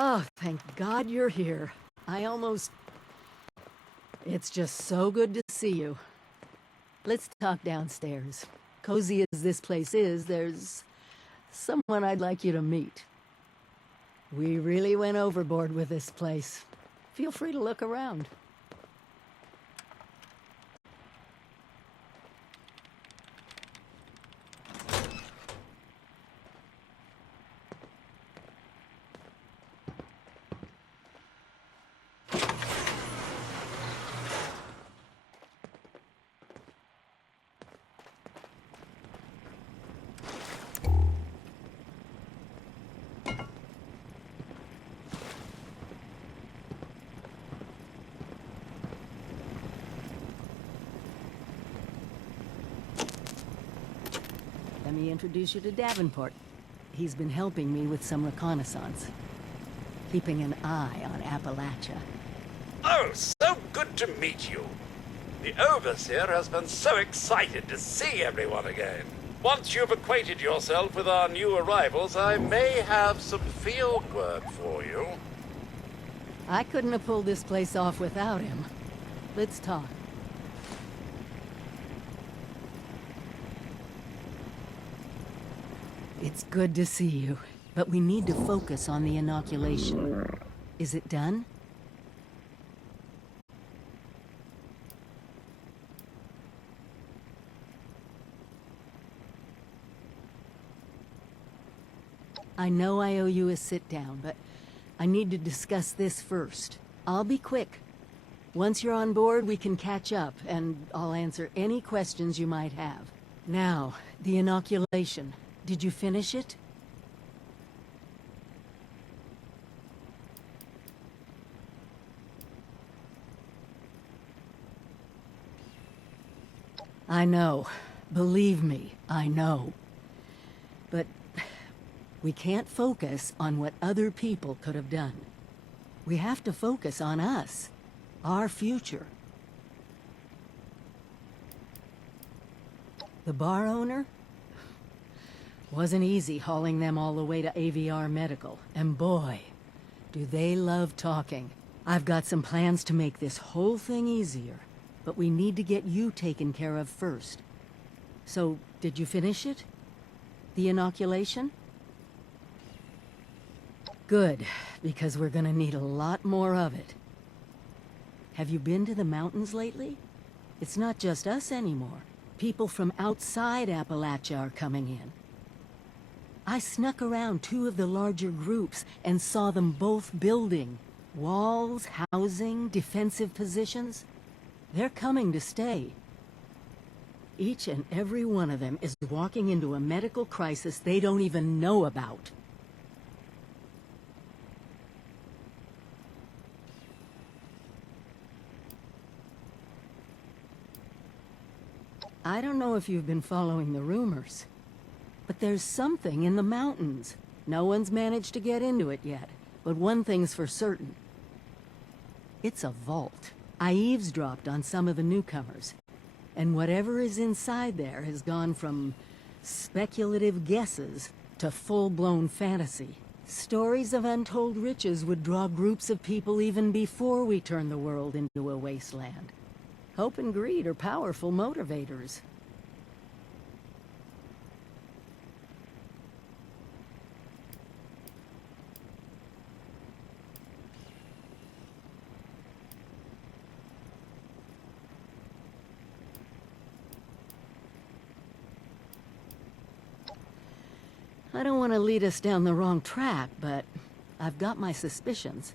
Oh, thank God you're here. It's just so good to see you. Let's talk downstairs. Cozy as this place is, there's someone I'd like you to meet. We really went overboard with this place. Feel free to look around. Let me introduce you to Davenport. He's been helping me with some reconnaissance. Keeping an eye on Appalachia. Oh, so good to meet you. The Overseer has been so excited to see everyone again. Once you've acquainted yourself with our new arrivals, I may have some field work for you. I couldn't have pulled this place off without him. Let's talk. It's good to see you, but we need to focus on the inoculation. Is it done? I know I owe you a sit-down, but I need to discuss this first. I'll be quick. Once you're on board, we can catch up, and I'll answer any questions you might have. Now, the inoculation. Did you finish it? I know. Believe me, I know. But we can't focus on what other people could have done. We have to focus on us, our future. The bar owner? Wasn't easy hauling them all the way to AVR Medical, and boy, do they love talking. I've got some plans to make this whole thing easier, but we need to get you taken care of first. So, did you finish it? The inoculation? Good, because we're gonna need a lot more of it. Have you been to the mountains lately? It's not just us anymore. People from outside Appalachia are coming in. I snuck around two of the larger groups and saw them both building. Walls, housing, defensive positions. They're coming to stay. Each and every one of them is walking into a medical crisis they don't even know about. I don't know if you've been following the rumors, but there's something in the mountains. No one's managed to get into it yet, but one thing's for certain. It's a vault. I eavesdropped on some of the newcomers, and whatever is inside there has gone from speculative guesses to full-blown fantasy. Stories of untold riches would draw groups of people even before we turn the world into a wasteland. Hope and greed are powerful motivators. I don't want to lead us down the wrong track, but I've got my suspicions.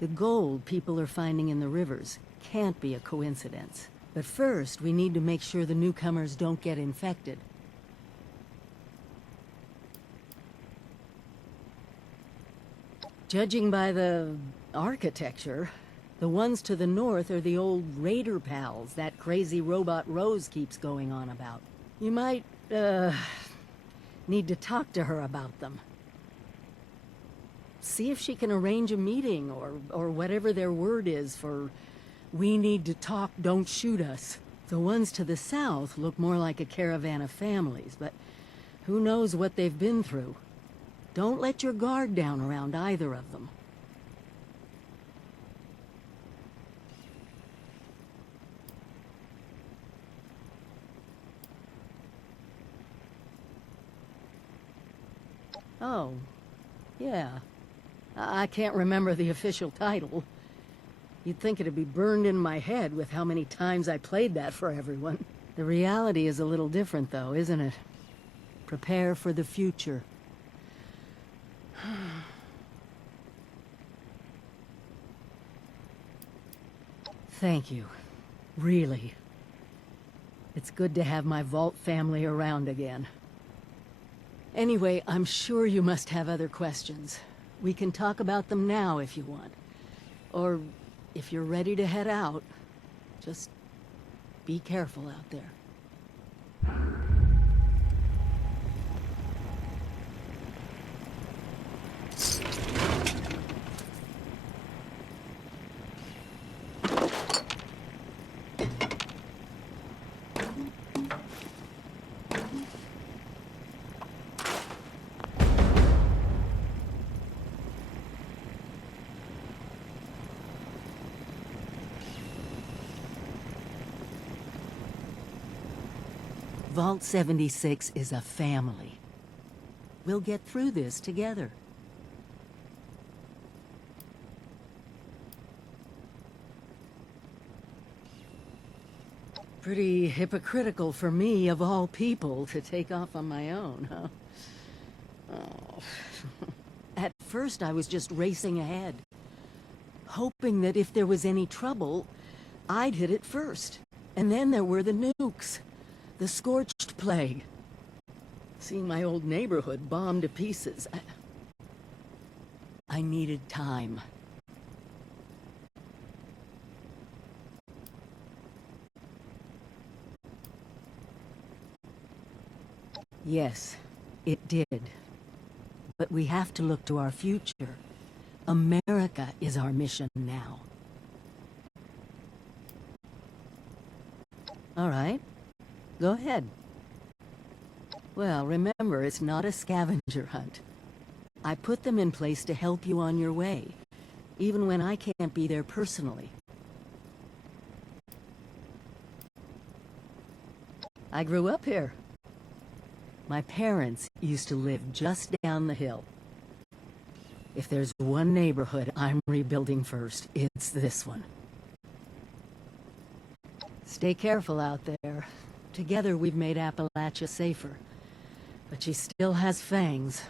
The gold people are finding in the rivers can't be a coincidence. But first, we need to make sure the newcomers don't get infected. Judging by the architecture, the ones to the north are the old raider pals that crazy robot Rose keeps going on about. You might, need to talk to her about them. See if she can arrange a meeting, or whatever their word is for, we need to talk, don't shoot us. The ones to the south look more like a caravan of families, but who knows what they've been through. Don't let your guard down around either of them. Oh, yeah. I can't remember the official title. You'd think it'd be burned in my head with how many times I played that for everyone. The reality is a little different, though, isn't it? Prepare for the future. Thank you. Really. It's good to have my Vault family around again. Anyway, I'm sure you must have other questions. We can talk about them now if you want. Or if you're ready to head out, just be careful out there. Vault 76 is a family. We'll get through this together. Pretty hypocritical for me, of all people, to take off on my own, huh? Oh. At first, I was just racing ahead, hoping that if there was any trouble, I'd hit it first. And then there were the nukes. The scorched plague. Seeing my old neighborhood bombed to pieces. I needed time. Yes, it did. But we have to look to our future. America is our mission now. All right. Go ahead. Well, remember, it's not a scavenger hunt. I put them in place to help you on your way, even when I can't be there personally. I grew up here. My parents used to live just down the hill. If there's one neighborhood I'm rebuilding first, it's this one. Stay careful out there. Together we've made Appalachia safer. But she still has fangs.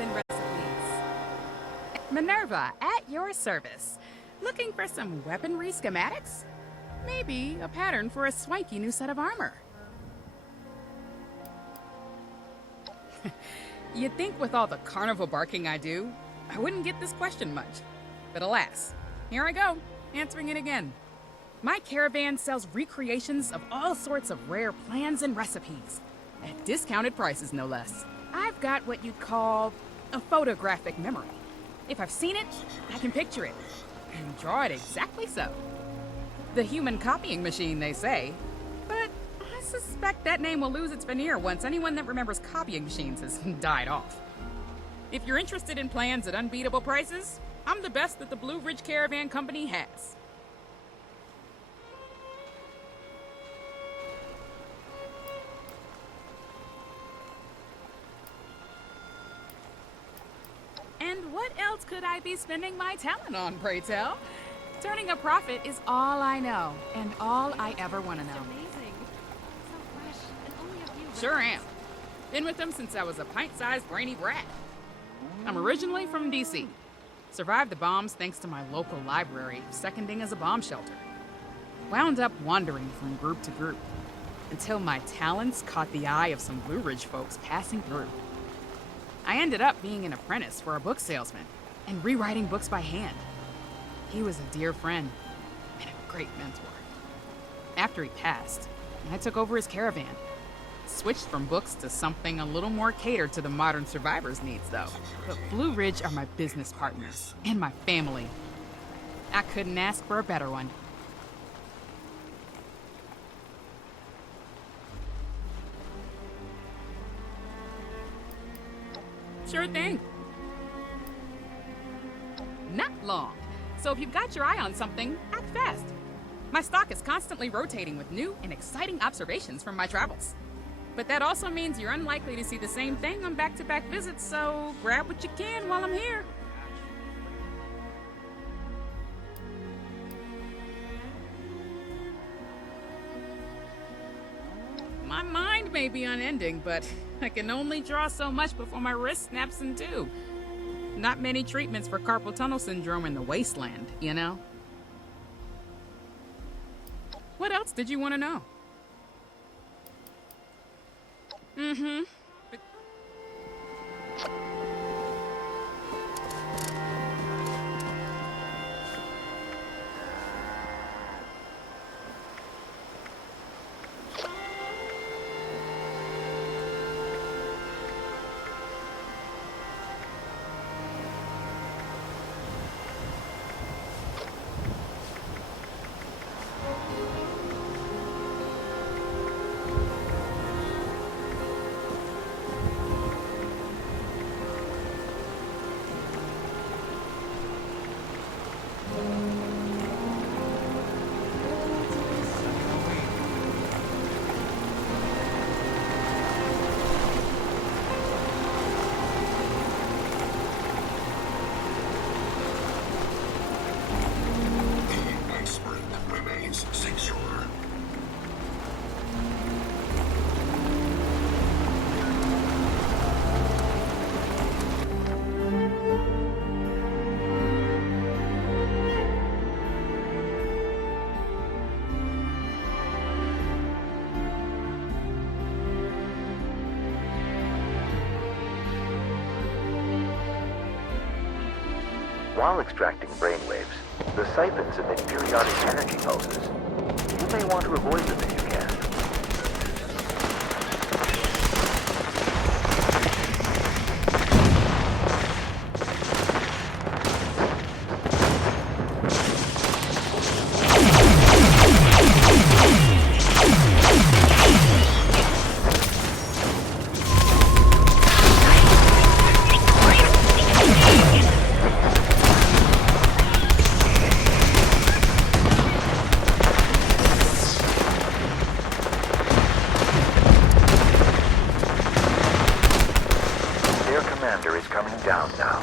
and recipes. Minerva, at your service. Looking for some weaponry schematics? Maybe a pattern for a swanky new set of armor. You'd think with all the carnival barking I do, I wouldn't get this question much. But alas, here I go, answering it again. My caravan sells recreations of all sorts of rare plans and recipes. At discounted prices, no less. I've got what you'd call a photographic memory. If I've seen it, I can picture it, and draw it exactly so. The human copying machine, they say. But I suspect that name will lose its veneer once anyone that remembers copying machines has died off. If you're interested in plans at unbeatable prices, I'm the best that the Blue Ridge Caravan Company has. And what else could I be spending my talent on, pray tell? Turning a profit is all I know, and all I ever want to know. Amazing. So fresh, and only a few. Sure am. Been with them since I was a pint-sized brainy brat. I'm originally from DC. Survived the bombs thanks to my local library, seconding as a bomb shelter. Wound up wandering from group to group, until my talents caught the eye of some Blue Ridge folks passing through. I ended up being an apprentice for a book salesman and rewriting books by hand. He was a dear friend and a great mentor. After he passed, I took over his caravan. Switched from books to something a little more catered to the modern survivor's needs, though. But Blue Ridge are my business partners and my family. I couldn't ask for a better one. Sure thing. Not long. So if you've got your eye on something, act fast. My stock is constantly rotating with new and exciting observations from my travels. But that also means you're unlikely to see the same thing on back-to-back visits, so grab what you can while I'm here. My mind may be unending, but I can only draw so much before my wrist snaps in two. Not many treatments for carpal tunnel syndrome in the wasteland, you know? What else did you want to know? Mm-hmm. While extracting brainwaves, the siphons emit periodic energy pulses. You may want to avoid them if you can. Is coming down now.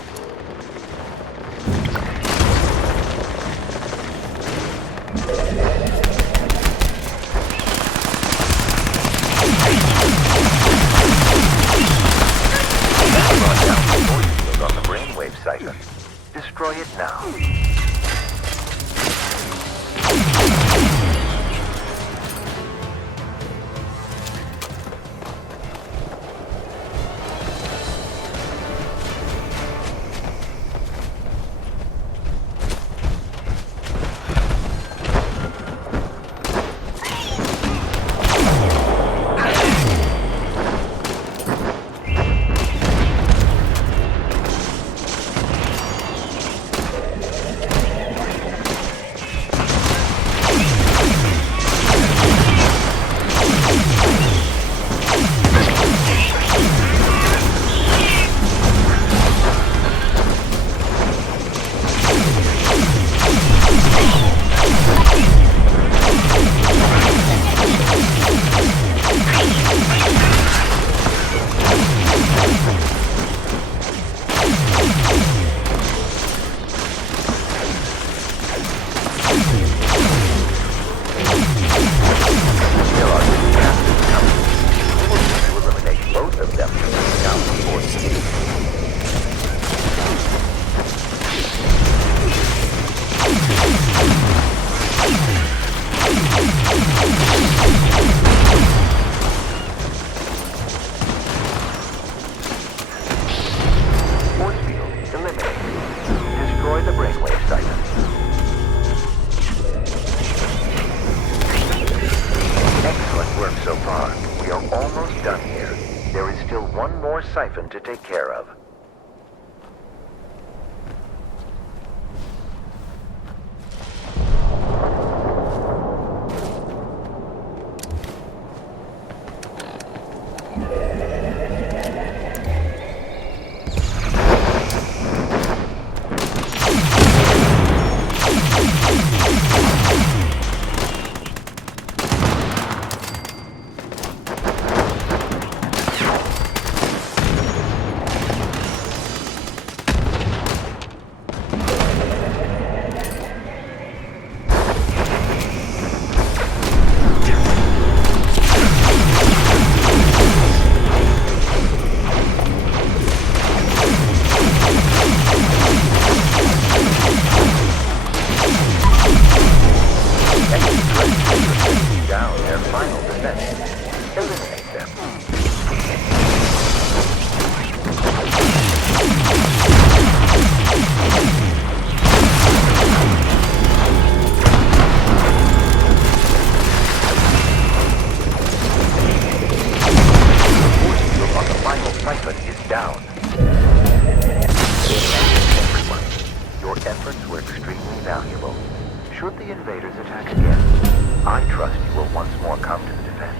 Brought down before you siphon. Destroy it now. Siphon to take care of. Down their final defense. Eliminate them. Force field on the final siphon is down. Everyone, your efforts were extremely valuable. Should the invaders attack again, I trust you will once more come to the defense.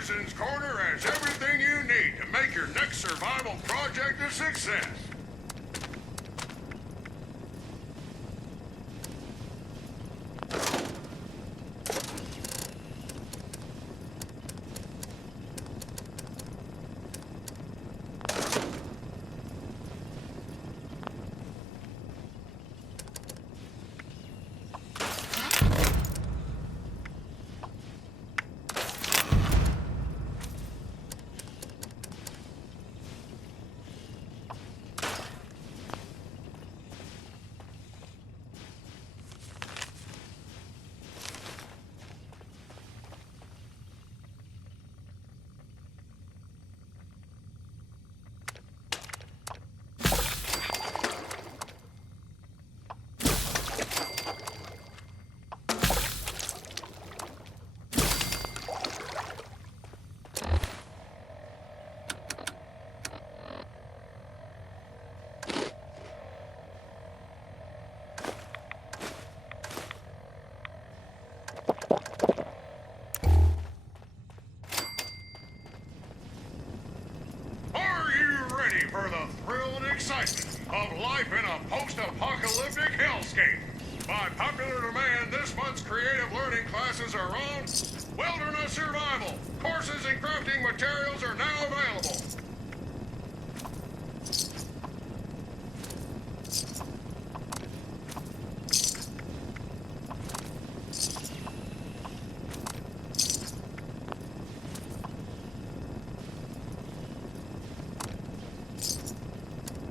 Citizens Corner has everything you need to make your next survival project a success. For the thrill and excitement of life in a post-apocalyptic hellscape. By popular demand, this month's creative learning classes are on Wilderness Survival. Courses and crafting materials are now available.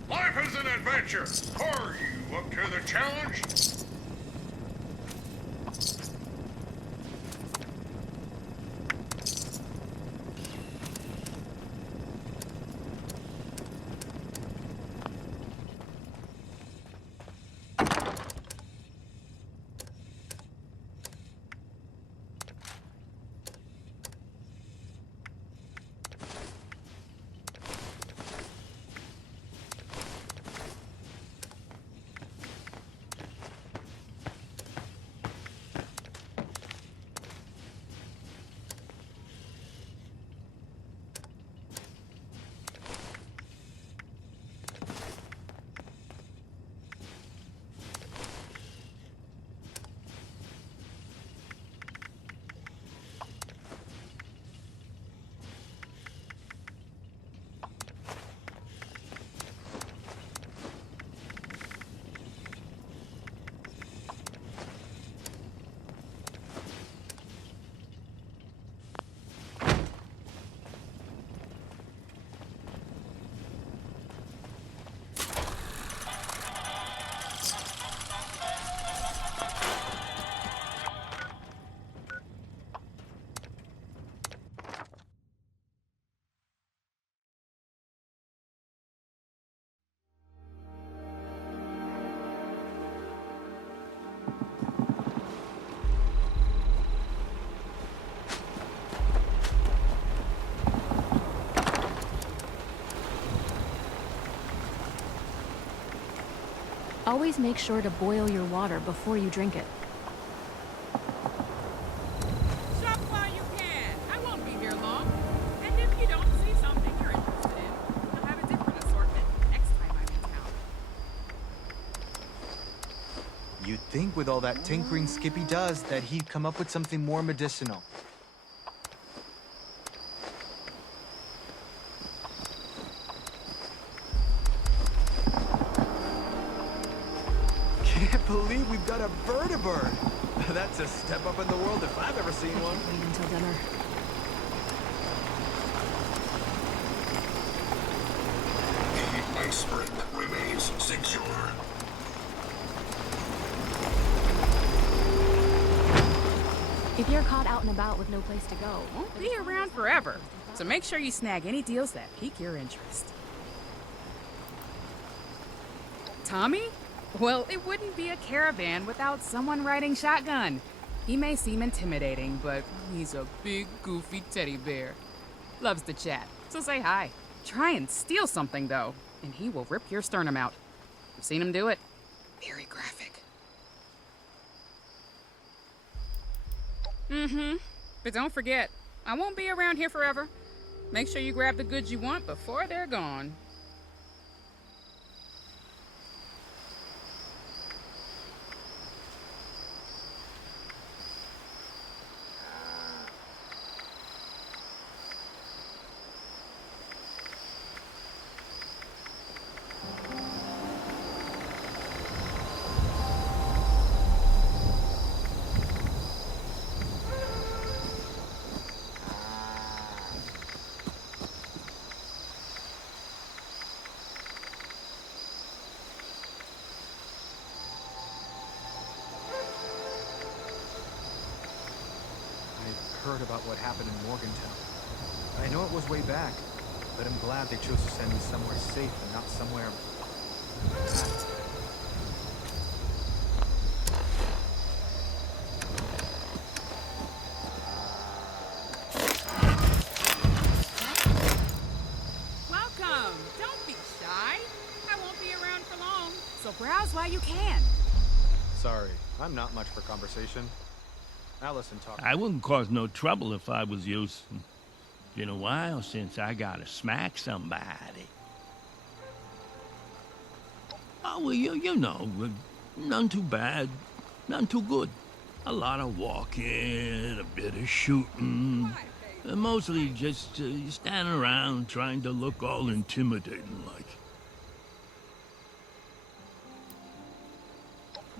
Life is an adventure. Are you up to the challenge? Always make sure to boil your water before you drink it. Shop while you can. I won't be here long. And if you don't see something you're interested in, we'll have a different assortment next time I'm in town. You'd think with all that tinkering Skippy does that he'd come up with something more medicinal. Can't believe we've got a bird. That's a step up in the world if I've ever seen one. Wait until dinner. The ice spring remains secure. If you're caught out and about with no place to go, Won't be around forever. So make sure you snag any deals that pique your interest. Tommy? Well, it wouldn't be a caravan without someone riding shotgun. He may seem intimidating, but he's a big, goofy teddy bear. Loves to chat, so say hi. Try and steal something, though, and he will rip your sternum out. I've seen him do it. Very graphic. Mm-hmm. But don't forget, I won't be around here forever. Make sure you grab the goods you want before they're gone. Heard about what happened in Morgantown. I know it was way back, but I'm glad they chose to send me somewhere safe and not somewhere... Welcome! Don't be shy. I won't be around for long, so browse while you can. Sorry, I'm not much for conversation. Allison talked. I wouldn't cause no trouble if I was you. Been a while since I gotta smack somebody. Oh, well, you know, none too bad, none too good. A lot of walking, a bit of shooting. Mostly just standing around trying to look all intimidating like.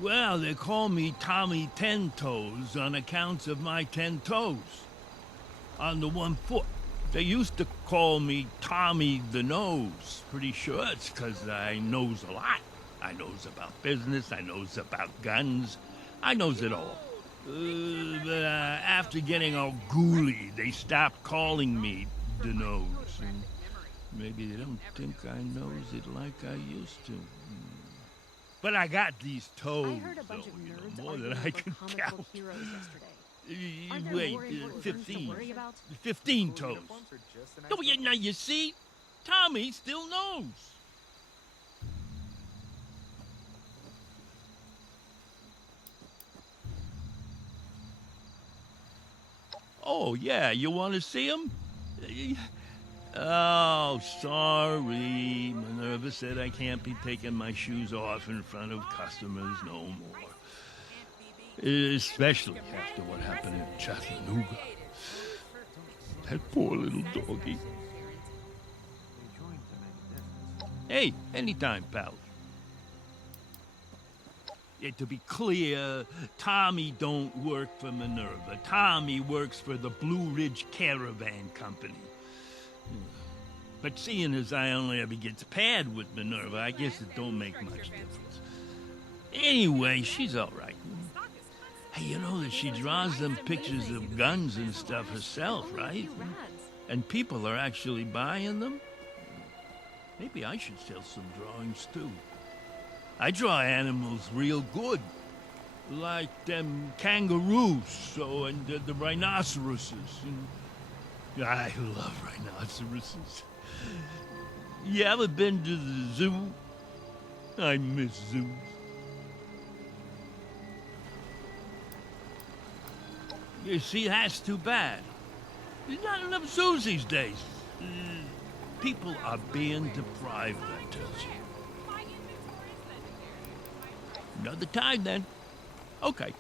Well, they call me Tommy Ten Toes on accounts of my 10 toes on the one foot. They used to call me Tommy the Nose. Pretty sure it's 'cause I knows a lot. I knows about business, I knows about guns, I knows it all. But after getting all ghouly, they stopped calling me the Nose. And maybe they don't think I knows it like I used to. But I got these toes, I heard a bunch of nerds more than arguing I over can comic count. book heroes yesterday. Aren't there Wait, more important things to 15. worry about? 15 toes. No, now you see, Tommy still knows. Oh, yeah, you want to see him? Oh, sorry. Minerva said I can't be taking my shoes off in front of customers no more. Especially after what happened in Chattanooga. That poor little doggy. Hey, anytime, pal. Yeah, to be clear, Tommy don't work for Minerva. Tommy works for the Blue Ridge Caravan Company. But seeing as I only ever gets paired with Minerva, I guess it don't make much difference. Anyway, she's all right. Hey, you know that she draws them pictures of guns and stuff herself, right? And people are actually buying them? Maybe I should sell some drawings, too. I draw animals real good. Like them kangaroos, and the rhinoceroses. And I love rhinoceroses. You ever been to the zoo? I miss zoos. You see, that's too bad. There's not enough zoos these days. People are being deprived, I tell you. Another time, then. Okay.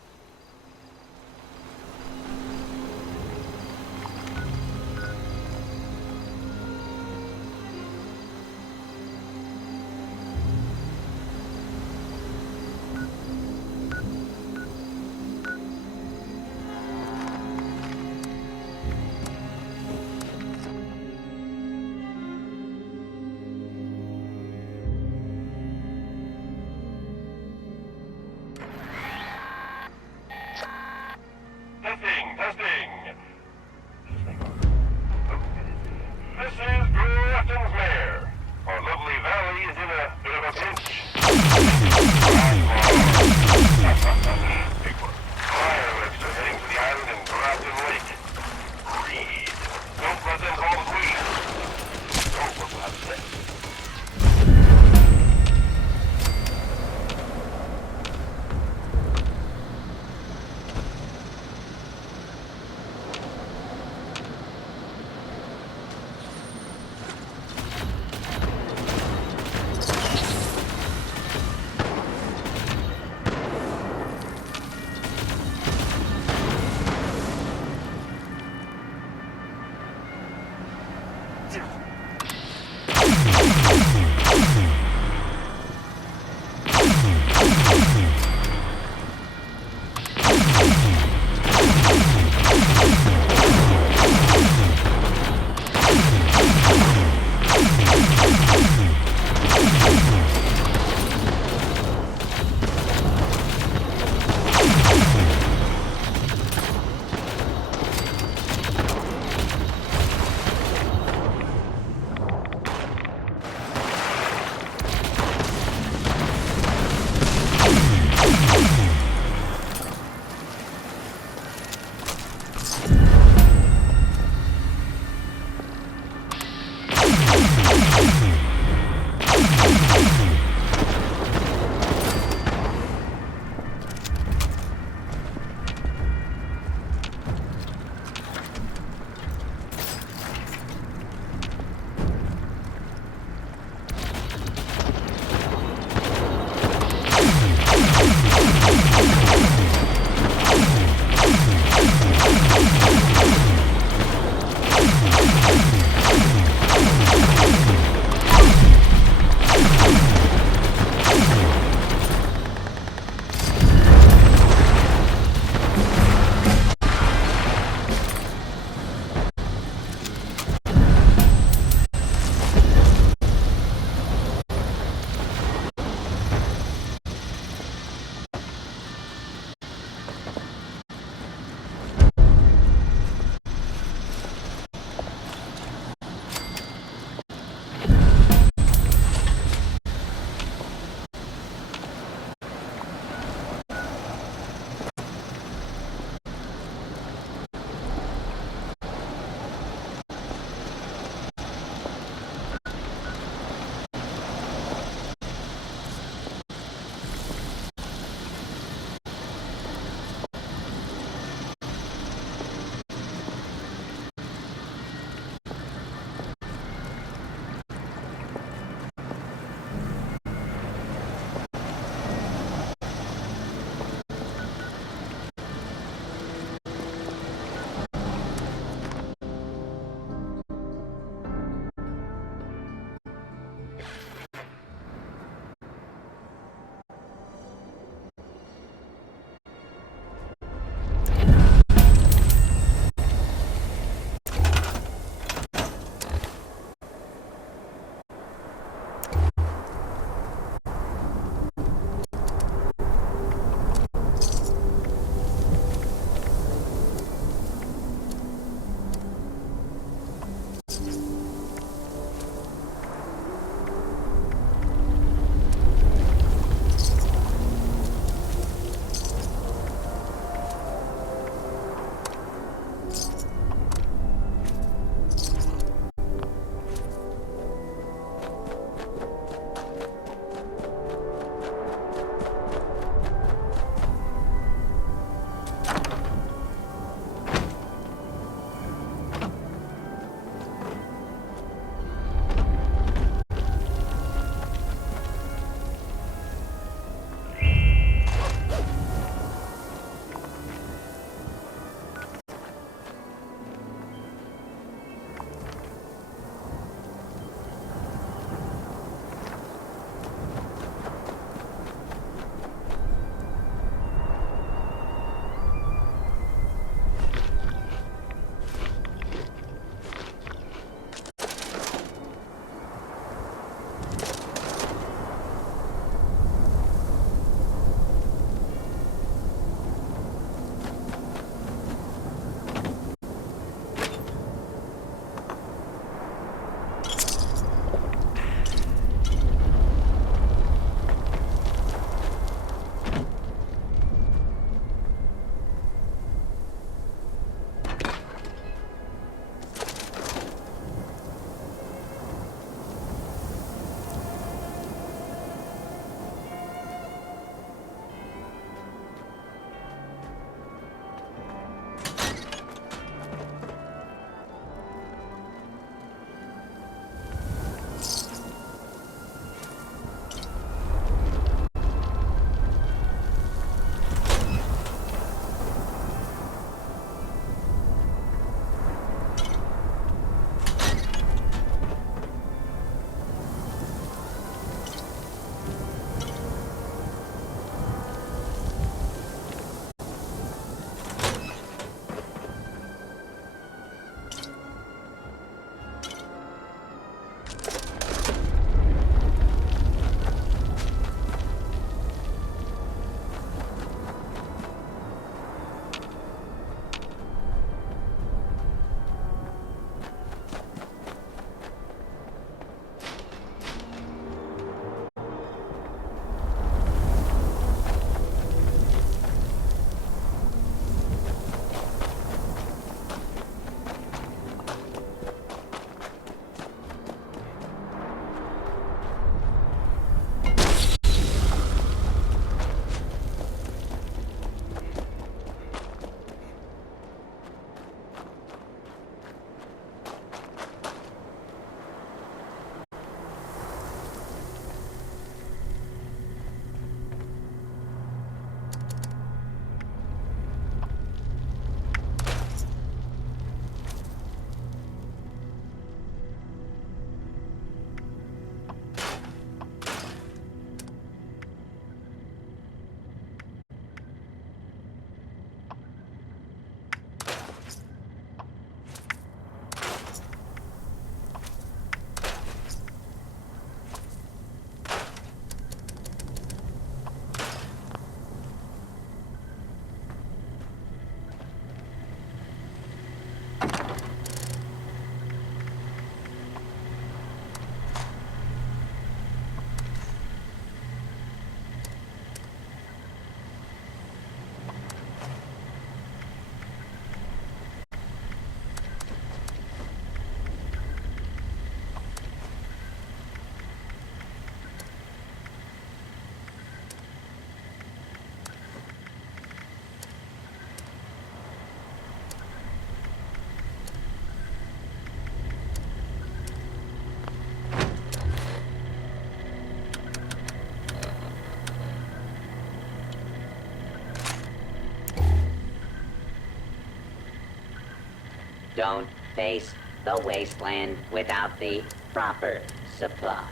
Don't face the wasteland without the proper supplies.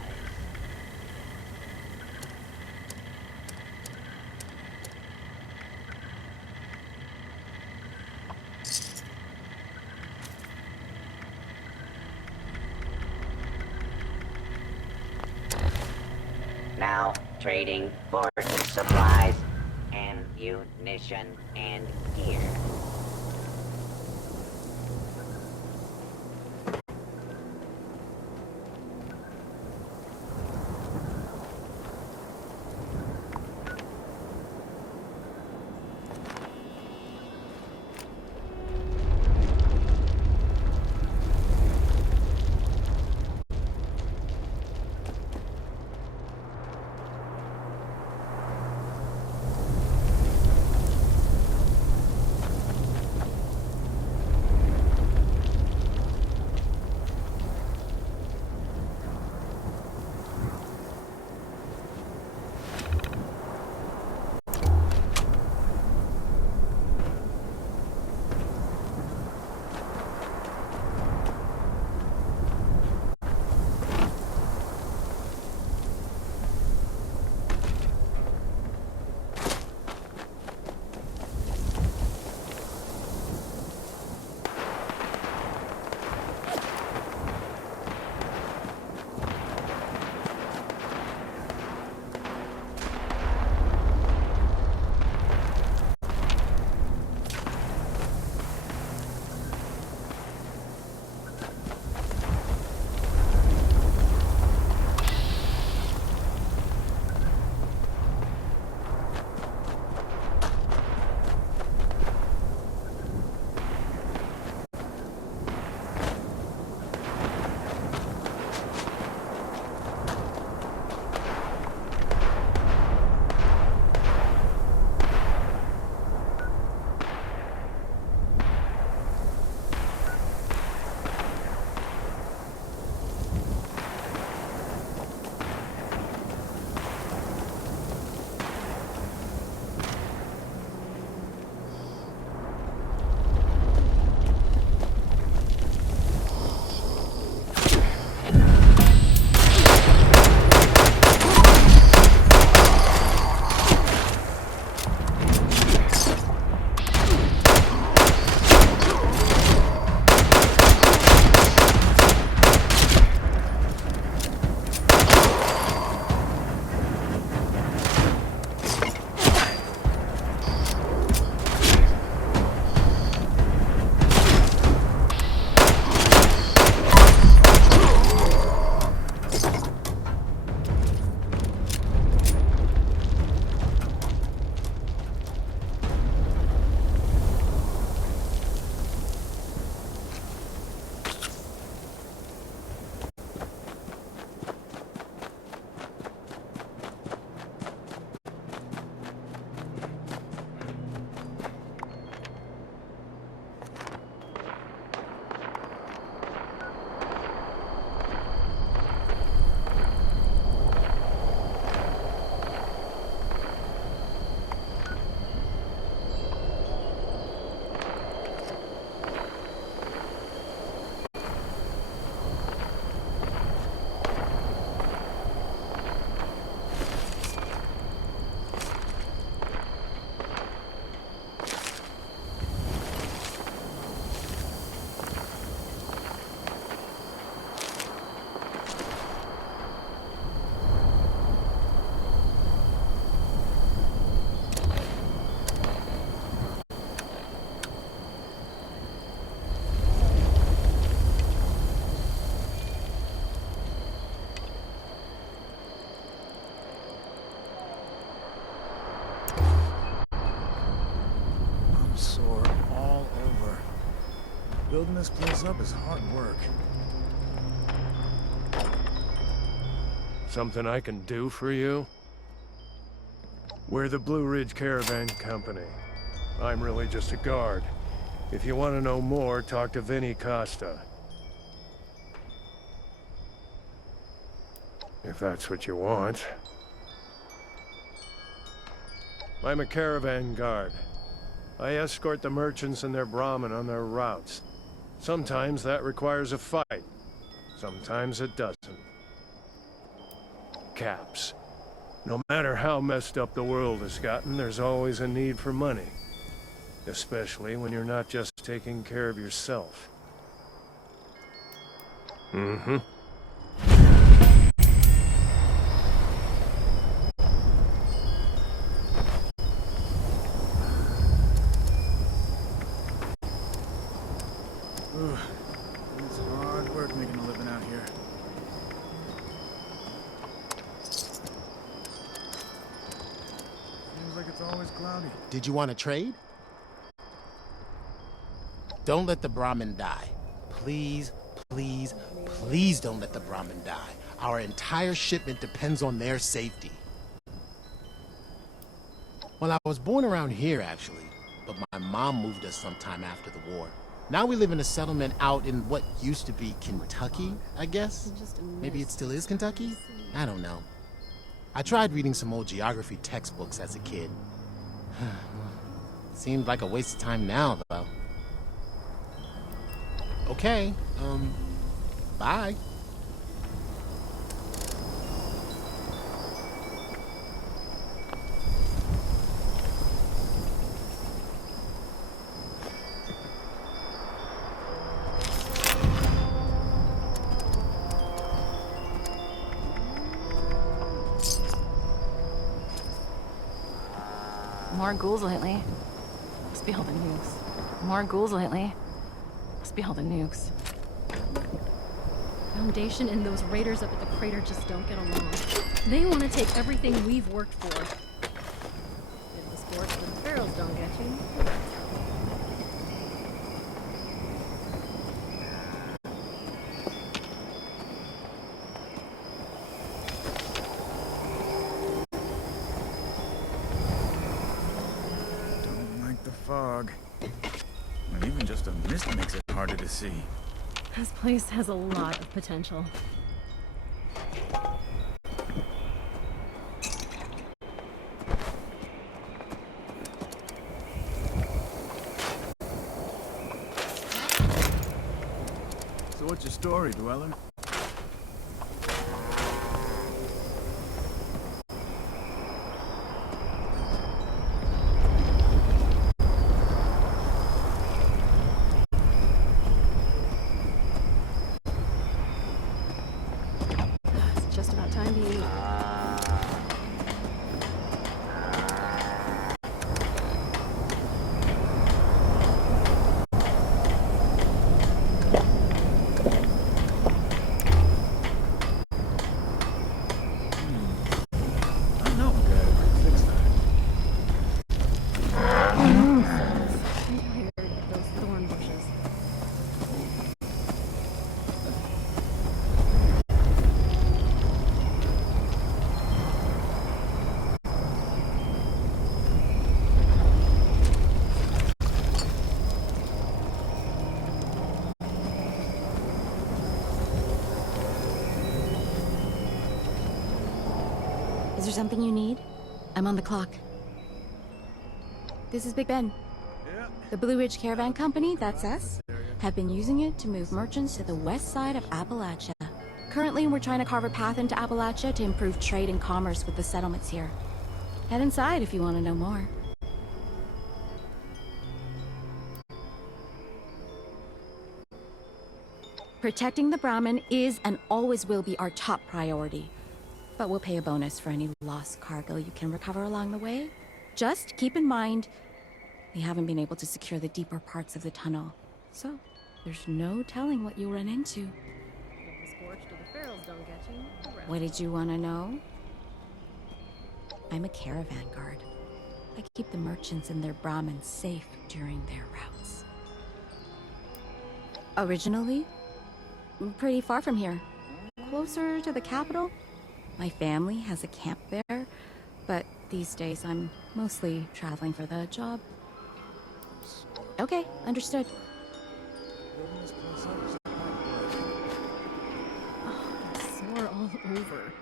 Now trading for supplies, ammunition, and gear. Building this place up is hard work. Something I can do for you? We're the Blue Ridge Caravan Company. I'm really just a guard. If you want to know more, talk to Vinny Costa. If that's what you want. I'm a caravan guard. I escort the merchants and their Brahmin on their routes. Sometimes that requires a fight. Sometimes it doesn't. Caps. No matter how messed up the world has gotten, there's always a need for money. Especially when you're not just taking care of yourself. Mm-hmm. Ugh. It's hard work making a living out here. Seems like it's always cloudy. Did you want to trade? Don't let the Brahmin die. Please, please, please don't let the Brahmin die. Our entire shipment depends on their safety. Well, I was born around here, actually, but my mom moved us sometime after the war. Now we live in a settlement out in what used to be Kentucky, I guess? Maybe it still is Kentucky? I don't know. I tried reading some old geography textbooks as a kid. Seemed like a waste of time now, though. Okay, bye. More ghouls lately. Must be all the nukes. More ghouls lately. Must be all the nukes. Foundation and those raiders up at the crater just don't get along. They want to take everything we've worked for. If the scorched and the ferals don't get you. Don't like the fog. And even just a mist makes it harder to see. This place has a lot of potential. So what's your story, Dweller? It's just about time to eat. I know a guy who can fix that. I'm tired of those thorn bushes. Is there something you need? I'm on the clock. This is Big Ben. Yeah. The Blue Ridge Caravan Company, that's us, have been using it to move merchants to the west side of Appalachia. Currently, we're trying to carve a path into Appalachia to improve trade and commerce with the settlements here. Head inside if you want to know more. Protecting the Brahmin is and always will be our top priority. But we'll pay a bonus for any lost cargo you can recover along the way. Just keep in mind, we haven't been able to secure the deeper parts of the tunnel. So, there's no telling what you'll run into. If the scorched or the ferals don't get you, the rest. What did you want to know? I'm a caravan guard. I keep the merchants and their Brahmins safe during their routes. Originally, pretty far from here. Closer to the capital. My family has a camp there, but these days I'm mostly traveling for the job. Okay, understood. Sore all over.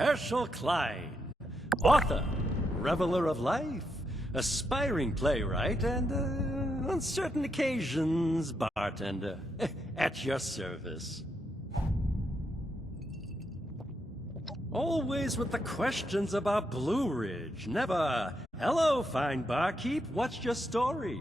Herschel Klein, author, reveler of life, aspiring playwright, and, on certain occasions, bartender. At your service. Always with the questions about Blue Ridge. Never, hello, fine barkeep, what's your story?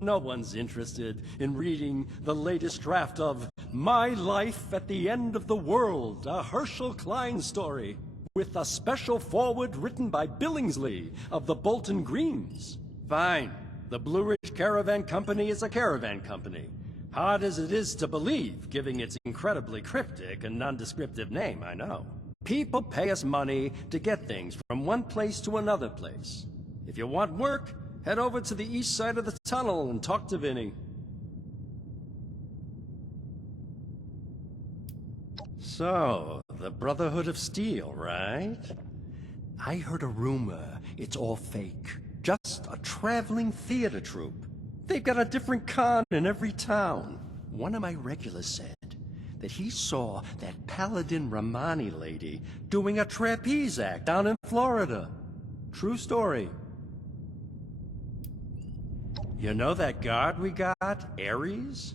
No one's interested in reading the latest draft of My Life at the End of the World, a Herschel Klein story, with a special foreword written by Billingsley of the Bolton Greens. Fine. The Blue Ridge Caravan Company is a caravan company. Hard as it is to believe, given its incredibly cryptic and nondescriptive name, I know. People pay us money to get things from one place to another place. If you want work, head over to the east side of the tunnel and talk to Vinny. So, the Brotherhood of Steel, right? I heard a rumor it's all fake. Just a traveling theater troupe. They've got a different con in every town. One of my regulars said that he saw that Paladin Romani lady doing a trapeze act down in Florida. True story. You know that guard we got, Ares?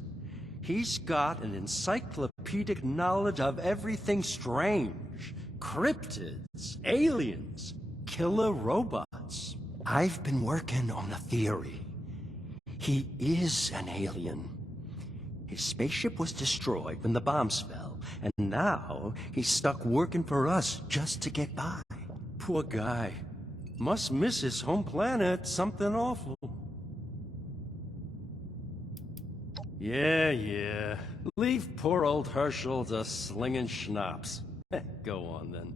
He's got an encyclopedic knowledge of everything strange. Cryptids, aliens, killer robots. I've been working on a theory. He is an alien. His spaceship was destroyed when the bombs fell, and now he's stuck working for us just to get by. Poor guy. Must miss his home planet, something awful. Yeah. Leave poor old Herschel to slinging schnapps. Go on, then.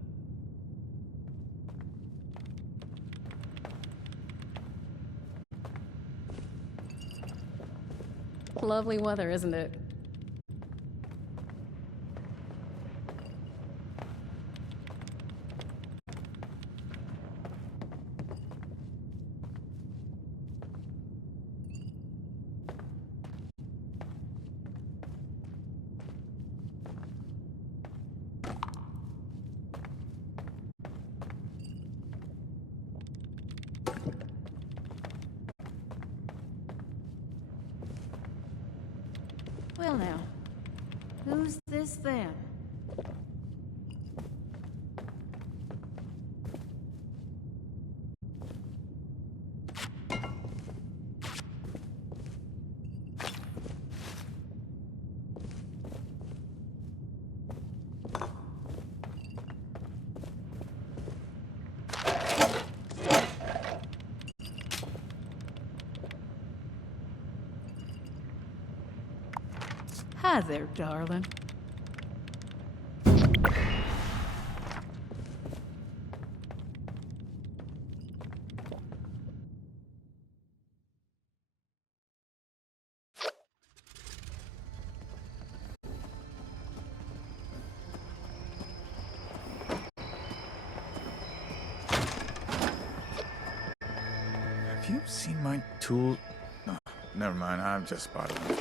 Lovely weather, isn't it? Well now, who's this then? Hi there, darling. Have you seen my tool? No, never mind. I've just spotted them.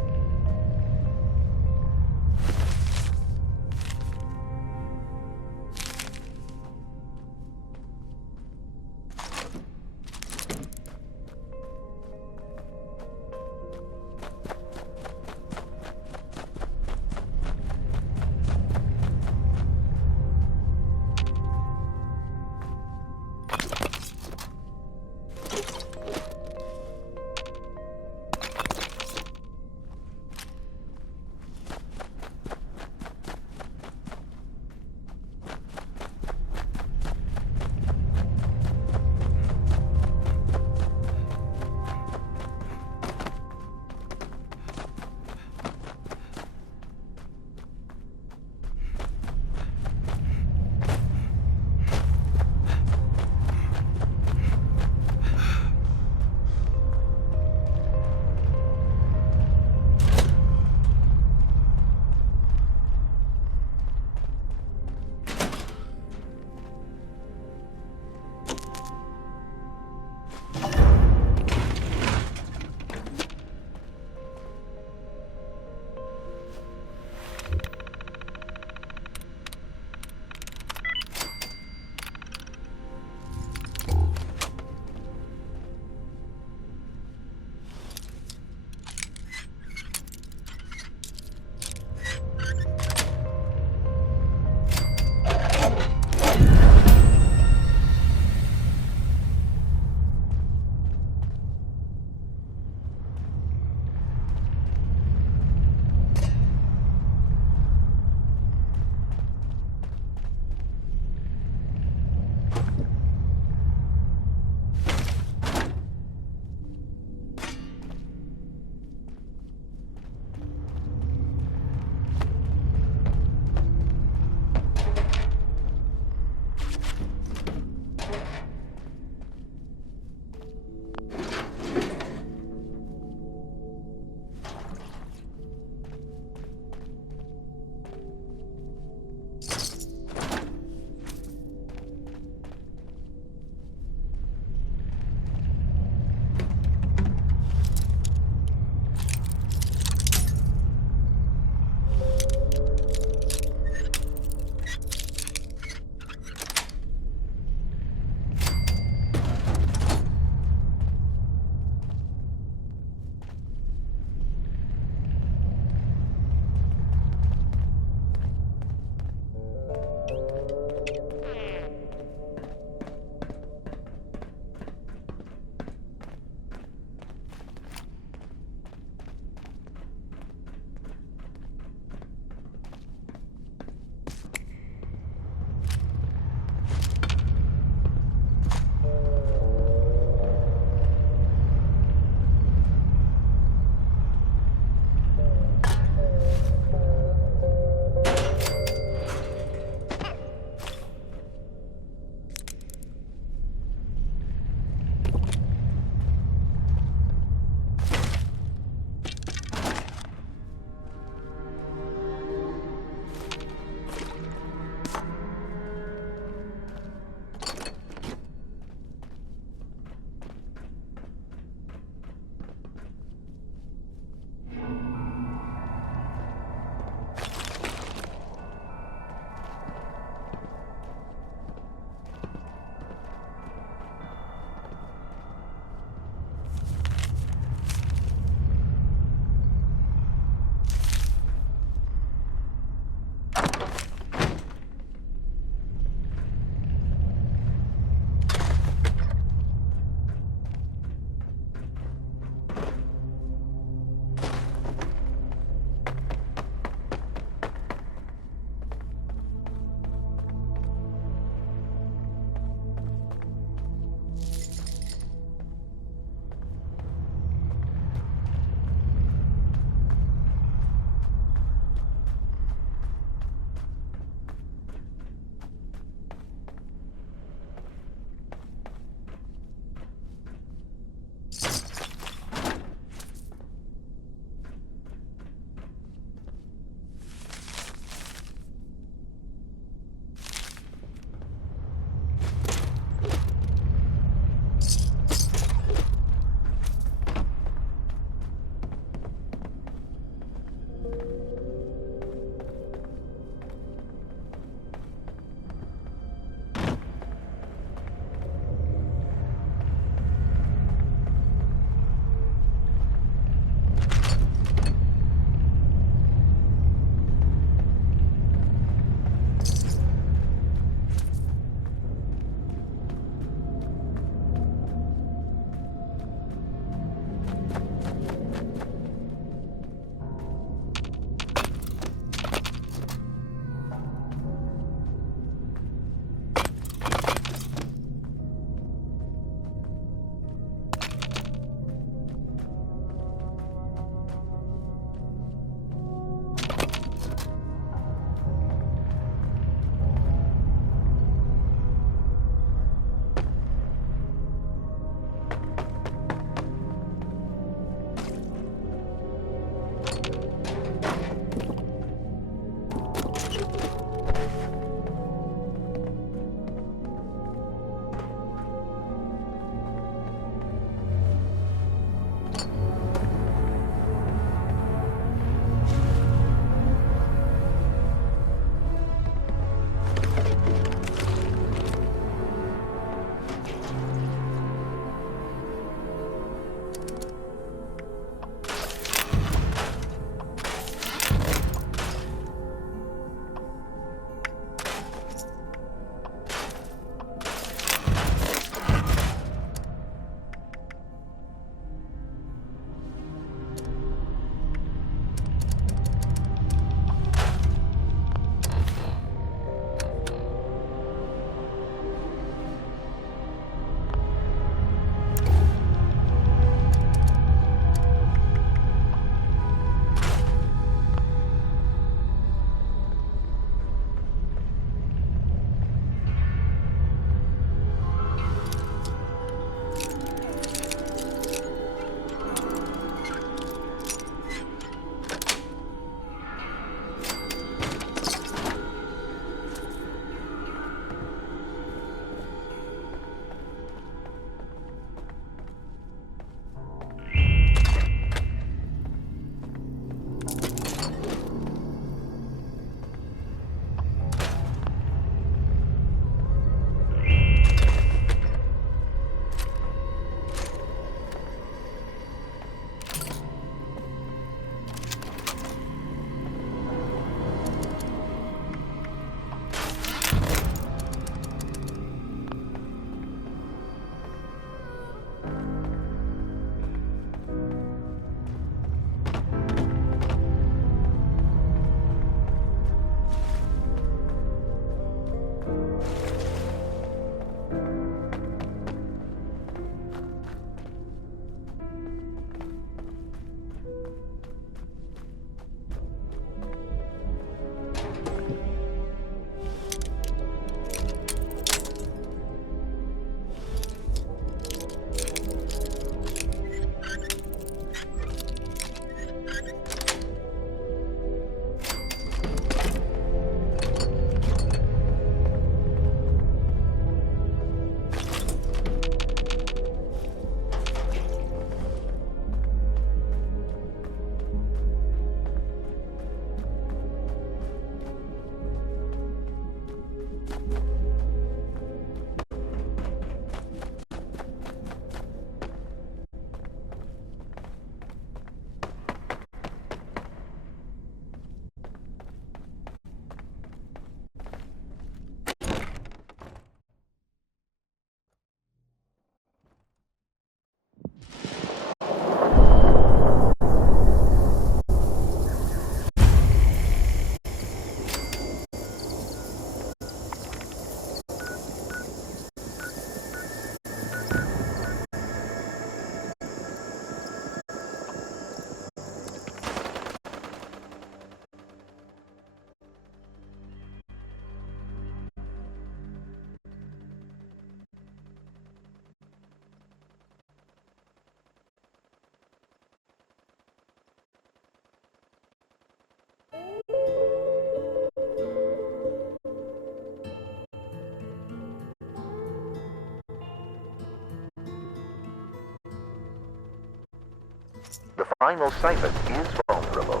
The final siphon is vulnerable.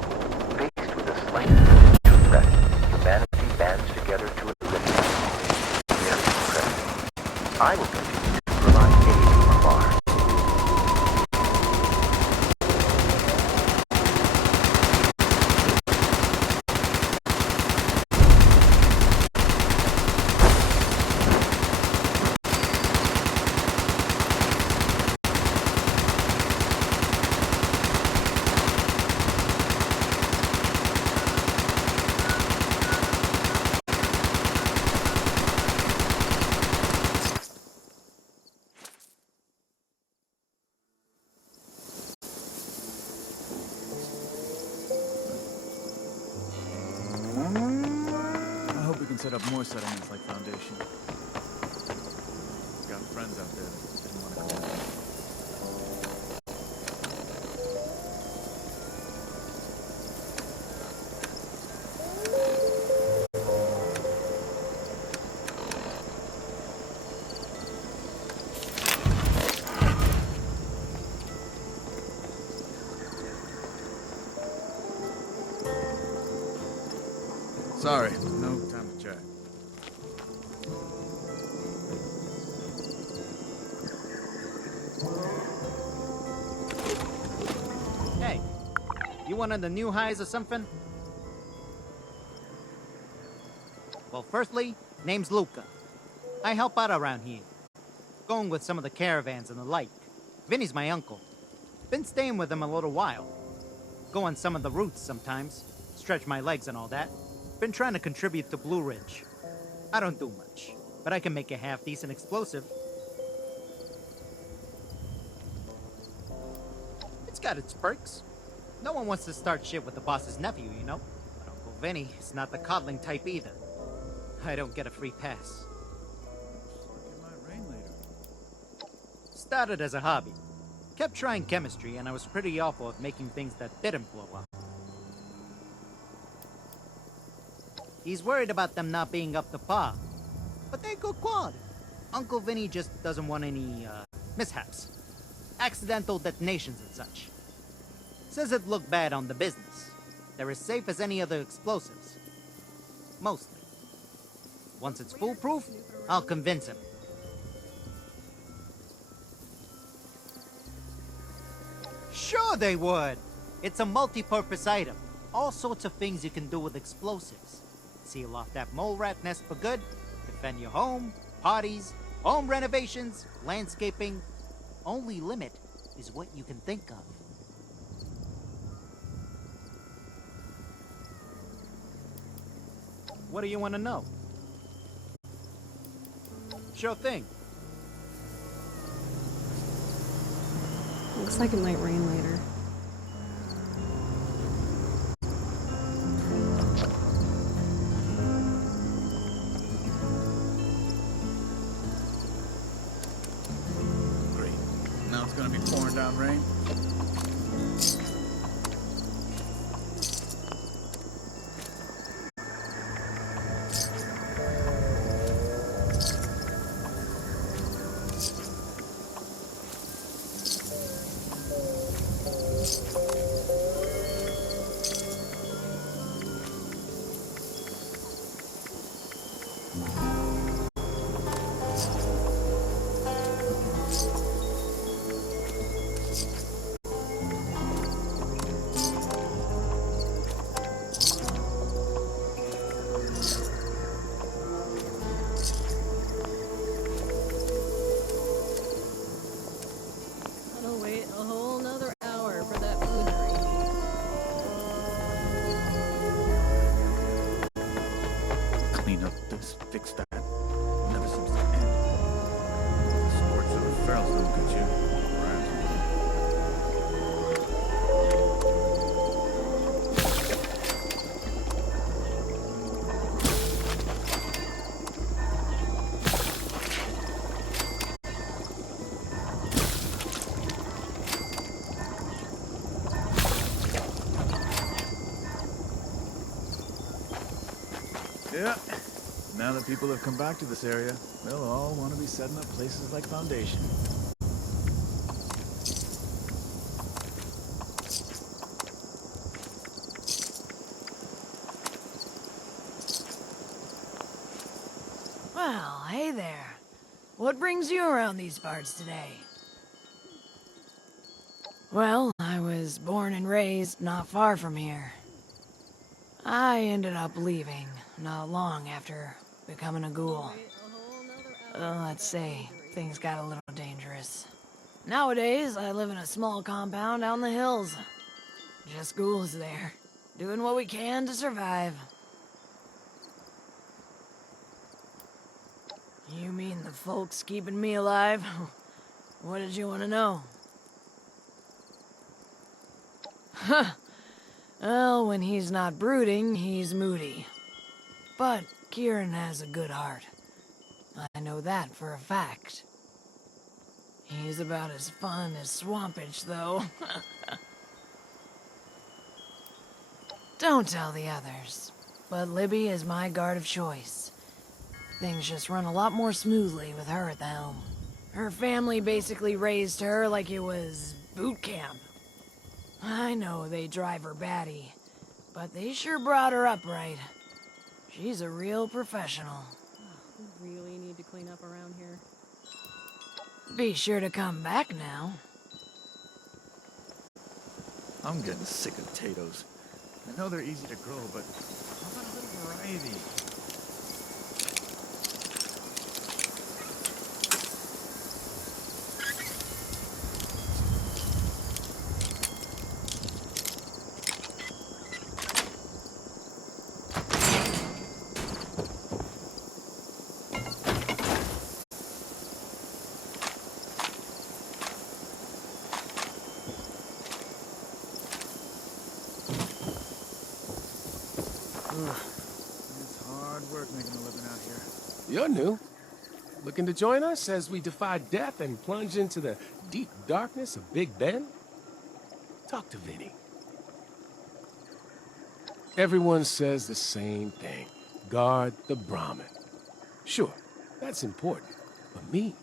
Faced with a slightest threat, humanity bands together to eliminate it. Very impressive. I will continue to provide aid from afar. I hope we can set up more settlements like Foundation. Got friends out there that didn't want to come back. Sorry, no time to chat. Hey, you one of the new hires or something? Well, firstly, name's Luca. I help out around here. Going with some of the caravans and the like. Vinny's my uncle. Been staying with him a little while. Go on some of the routes sometimes. Stretch my legs and all that. Been trying to contribute to Blue Ridge. I don't do much, but I can make a half-decent explosive. It's got its perks. No one wants to start shit with the boss's nephew, you know? But Uncle Vinny is not the coddling type either. I don't get a free pass. Started as a hobby. Kept trying chemistry, and I was pretty awful at making things that didn't blow up. He's worried about them not being up to par. But they're good quality. Uncle Vinny just doesn't want any, mishaps. Accidental detonations and such. Says it looked bad on the business. They're as safe as any other explosives. Mostly. Once it's foolproof, I'll convince him. Sure they would! It's a multi-purpose item. All sorts of things you can do with explosives. Seal off that mole rat nest for good, defend your home, parties, home renovations, landscaping. Only limit is what you can think of. What do you want to know? Sure thing. Looks like it might rain later. Great. Now it's gonna be pouring down rain. Gotta wait a whole nother hour for that food train. Clean up this, fix that. Never seems to end. The sports of the ferals don't get you. Yeah. Now that people have come back to this area, they'll all want to be setting up places like Foundation. Well, hey there. What brings you around these parts today? Well, I was born and raised not far from here. I ended up leaving not long after becoming a ghoul. Let's say, things got a little dangerous. Nowadays, I live in a small compound out in the hills. Just ghouls there, doing what we can to survive. You mean the folks keeping me alive? What did you want to know? Huh. Well, when he's not brooding, he's moody. But Kieran has a good heart. I know that for a fact. He's about as fun as Swampage, though. Don't tell the others, but Libby is my guard of choice. Things just run a lot more smoothly with her at the helm. Her family basically raised her like it was boot camp. I know they drive her batty, but they sure brought her up right. She's a real professional. We really need to clean up around here. Be sure to come back now. I'm getting sick of potatoes. I know they're easy to grow, but how about a little variety? It's hard work making a living out here. You're new. Looking to join us as we defy death and plunge into the deep darkness of Big Ben? Talk to Vinny. Everyone says the same thing. Guard the Brahmin. Sure, that's important. But me,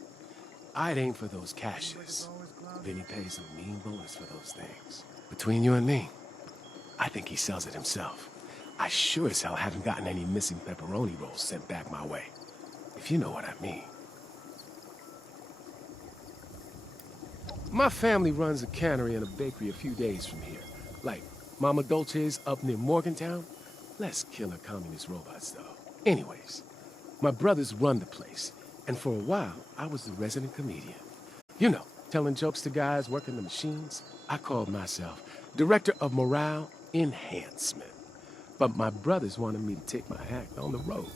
I'd aim for those caches. Vinny pays a mean bonus for those things. Between you and me, I think he sells it himself. I sure as hell haven't gotten any missing pepperoni rolls sent back my way. If you know what I mean. My family runs a cannery and a bakery a few days from here. Like Mama Dolce's up near Morgantown. Less killer communist robots, though. Anyways, my brothers run the place. And for a while, I was the resident comedian. You know, telling jokes to guys working the machines. I called myself Director of Morale Enhancement. But my brothers wanted me to take my act on the road.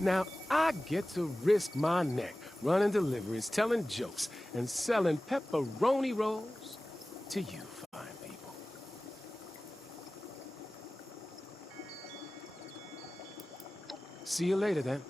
Now, I get to risk my neck running deliveries, telling jokes, and selling pepperoni rolls to you fine people. See you later, then.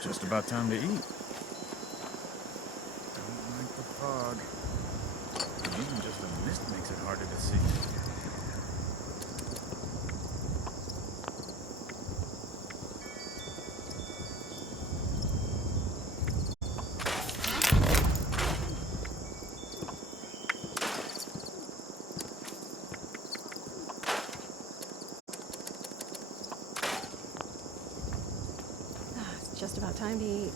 Just about time to eat. Don't like the fog. Even just the mist makes it harder to see. Just about time to eat.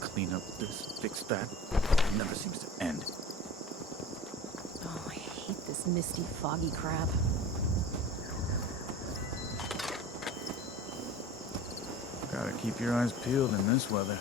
Clean up this, fix that. Never seems to end. Oh, I hate this misty, foggy crap. Gotta keep your eyes peeled in this weather.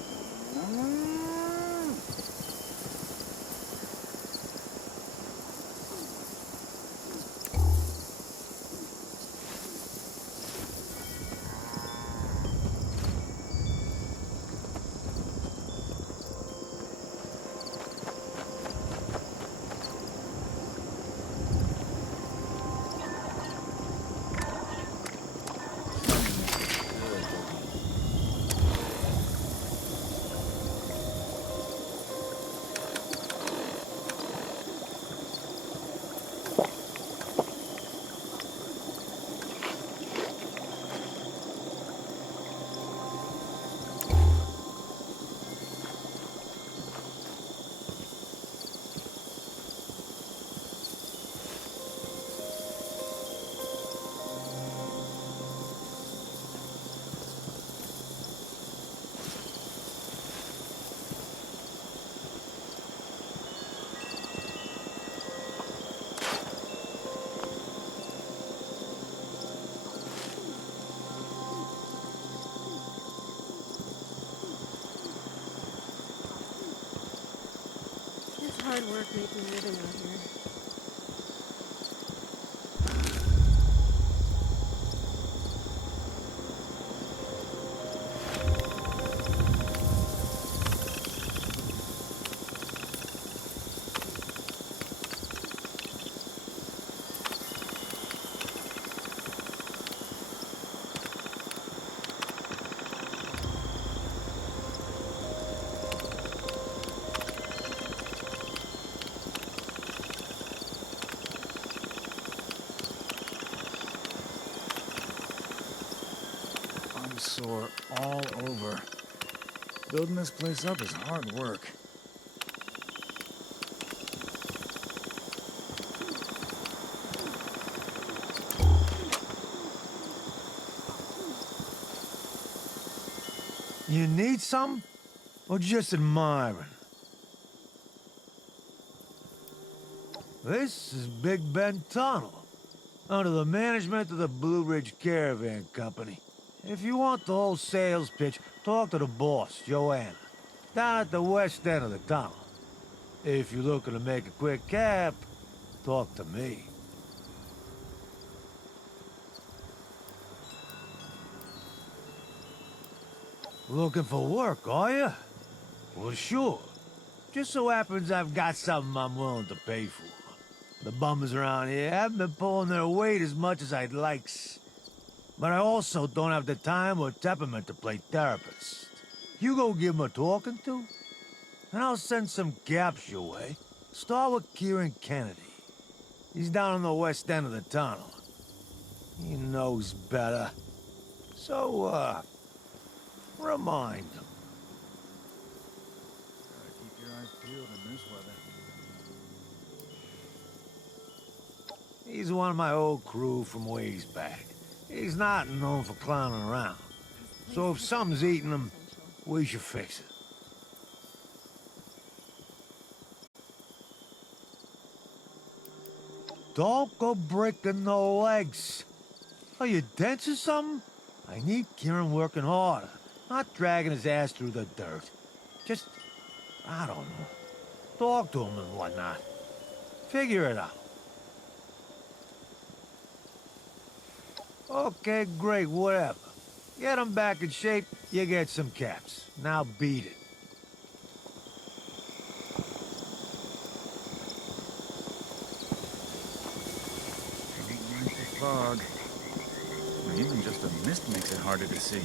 work making a living out here. I'm sore all over. Building this place up is hard work. You need some? Or just admiring? This is Big Bend Tunnel, under the management of the Blue Ridge Caravan Company. If you want the whole sales pitch, talk to the boss, Joanna, down at the west end of the tunnel. If you're looking to make a quick cap, talk to me. Looking for work, are you? Well, sure. Just so happens I've got something I'm willing to pay for. The bums around here haven't been pulling their weight as much as I'd like. But I also don't have the time or temperament to play therapist. You go give 'em a talking to, and I'll send some gaps your way. Start with Kieran Kennedy. He's down on the west end of the tunnel. He knows better. So, remind him. Gotta keep your eyes peeled in this weather. He's one of my old crew from ways back. He's not known for clowning around. So if something's eating him, we should fix it. Don't go breaking no legs. Are you dense or something? I need Kieran working harder, not dragging his ass through the dirt. Just, I don't know, talk to him and whatnot. Figure it out. Okay, great, whatever. Get him back in shape, you get some caps. Now beat it. Don't like the fog. Or even just a mist makes it harder to see.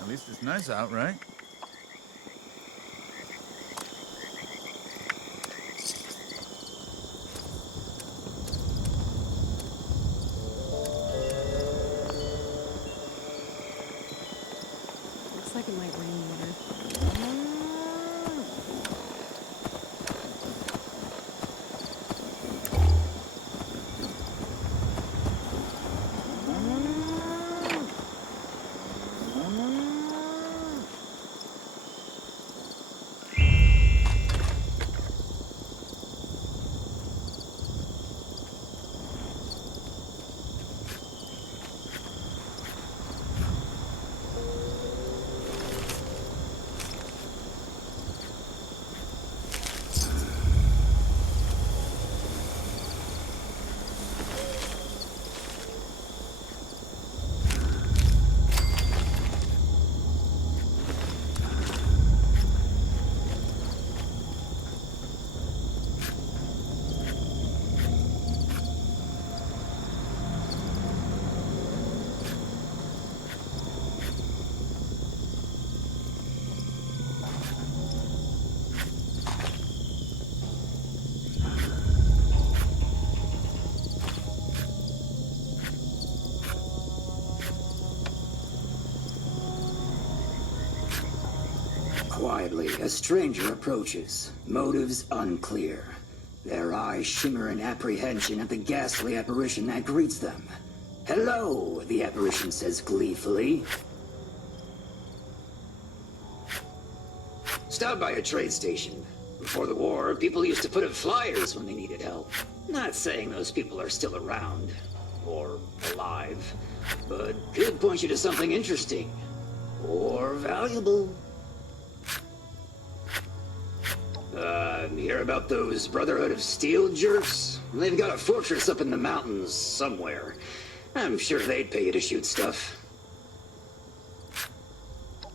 At least it's nice out, right? Looks like it might rain later. Quietly, a stranger approaches. Motives unclear. Their eyes shimmer in apprehension at the ghastly apparition that greets them. Hello, the apparition says gleefully. stop by a trade station. Before the war, people used to put up flyers when they needed help. Not saying those people are still around. Or alive. But could point you to something interesting. Or valuable. Hear about those Brotherhood of Steel jerks? They've got a fortress up in the mountains somewhere. I'm sure they'd pay you to shoot stuff.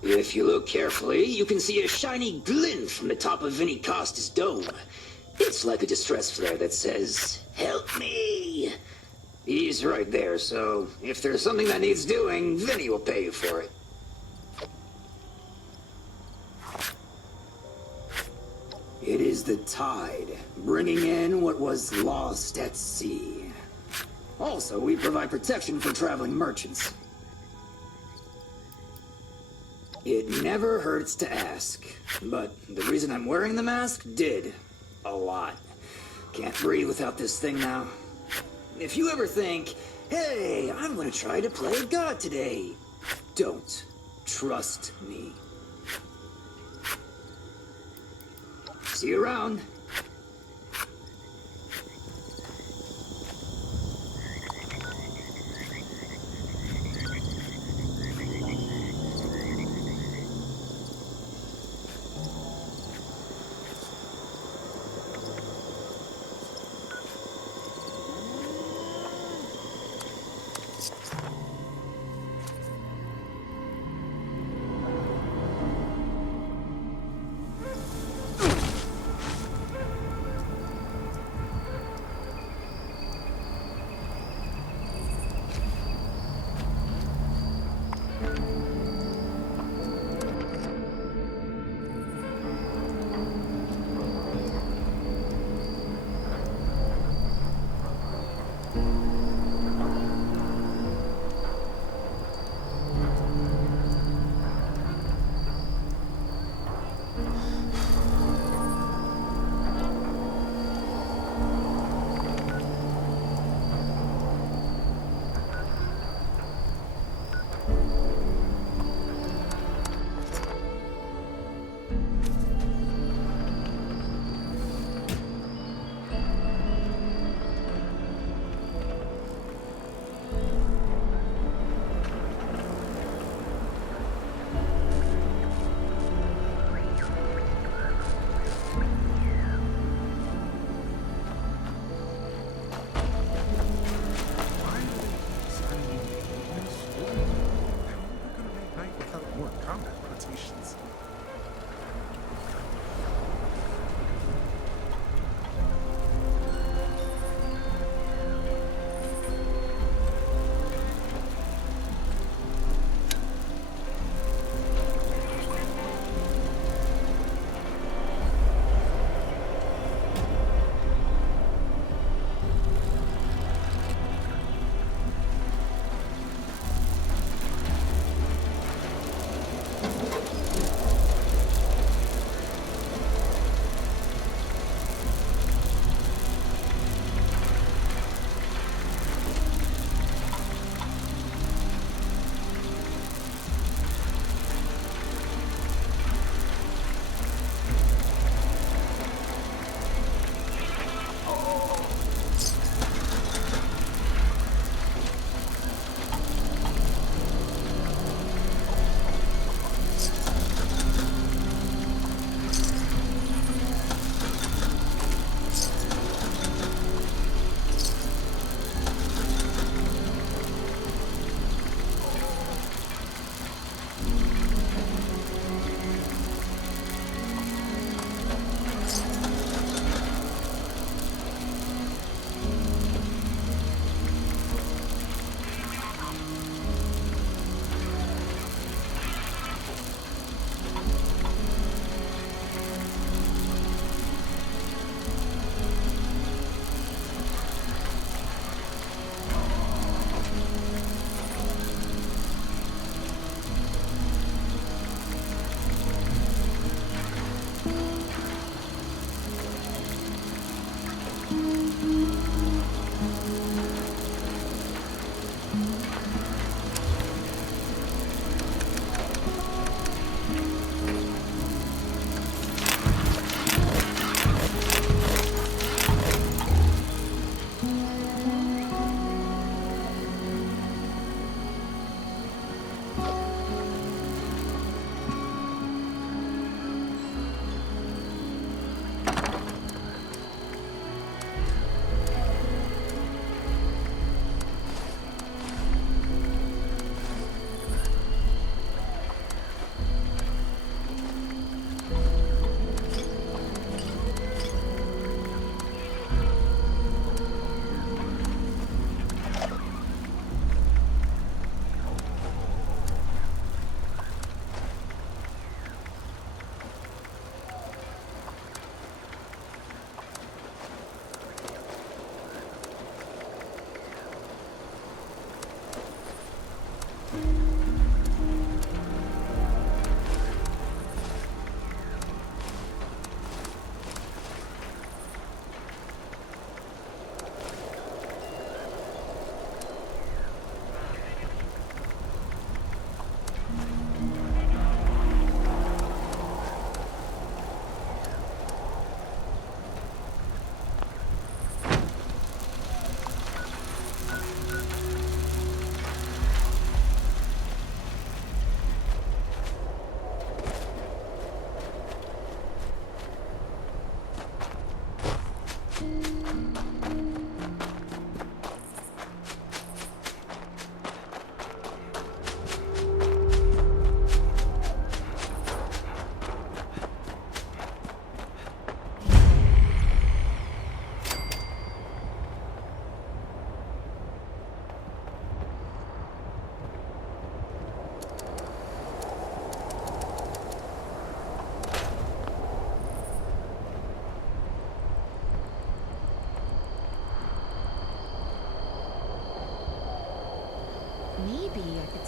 If you look carefully, you can see a shiny glint from the top of Vinny Costa's dome. It's like a distress flare that says, "Help me!" He's right there, so if there's something that needs doing, Vinny will pay you for it. It is the tide, bringing in what was lost at sea. Also, we provide protection for traveling merchants. It never hurts to ask, but the reason I'm wearing the mask did. A lot. Can't breathe without this thing now. If you ever think, hey, I'm gonna try to play God today, don't. Trust me. See you around.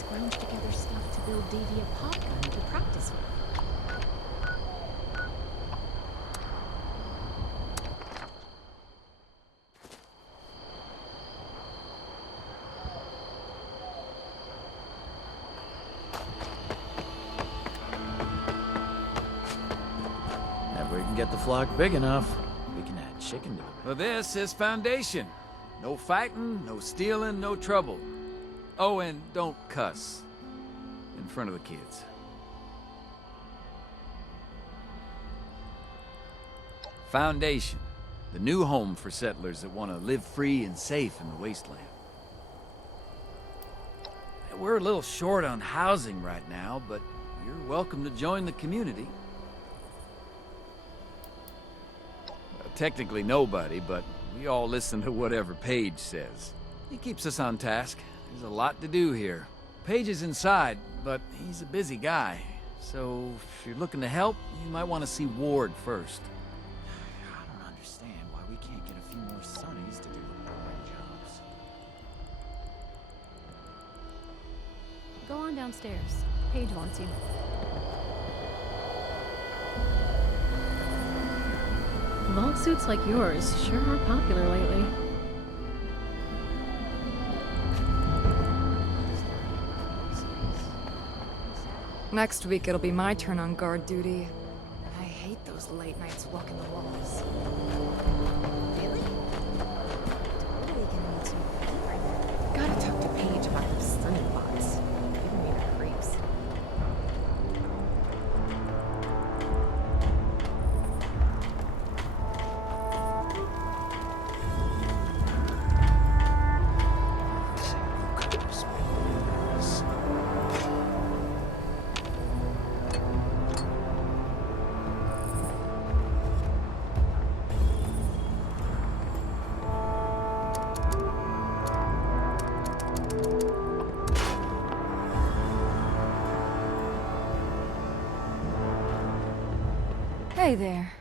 scrounge together stuff to build Davy a pop gun to practice with. If we can get the flock big enough, we can add chicken to it. Well, this is foundation. No fighting, no stealing, no trouble. Oh, and don't cuss in front of the kids. Foundation, the new home for settlers that want to live free and safe in the wasteland. We're a little short on housing right now, but you're welcome to join the community. Technically nobody, but we all listen to whatever Paige says. He keeps us on task. There's a lot to do here. Paige is inside, but he's a busy guy. So if you're looking to help, you might want to see Ward first. I don't understand why we can't get a few more Sonnies to do the boring jobs. Go on downstairs. Paige wants you. Vault suits like yours sure are popular lately. Next week it'll be my turn on guard duty. I hate those late nights walking the walls. Really? Totally gonna need some paper. Gotta talk to Paige about those stunning bots. Giving me the creeps. Hey there.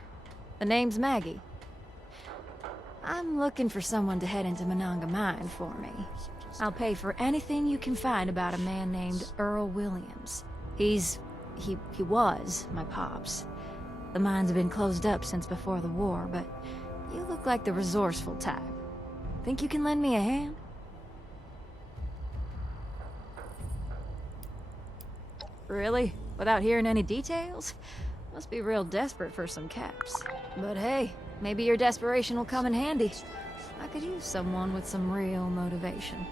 The name's Maggie. I'm looking for someone to head into Monongah Mine for me. I'll pay for anything you can find about a man named Earl Williams. He was my pops. The mine's been closed up since before the war, but you look like the resourceful type. Think you can lend me a hand? Really? Without hearing any details? Must be real desperate for some caps. But hey, maybe your desperation will come in handy. I could use someone with some real motivation.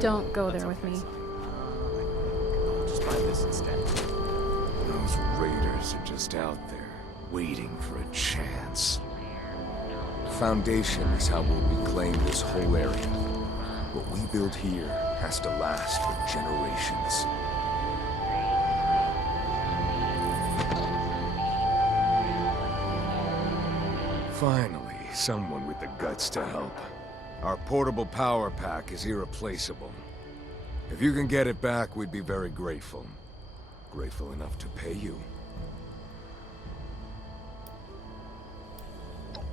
Don't go there with me. I'll just buy this instead. Those raiders are just out there, waiting for a chance. Foundation is how we'll reclaim this whole area. What we build here has to last for generations. Finally, someone with the guts to help. Our portable power pack is irreplaceable. If you can get it back, we'd be very grateful. Grateful enough to pay you.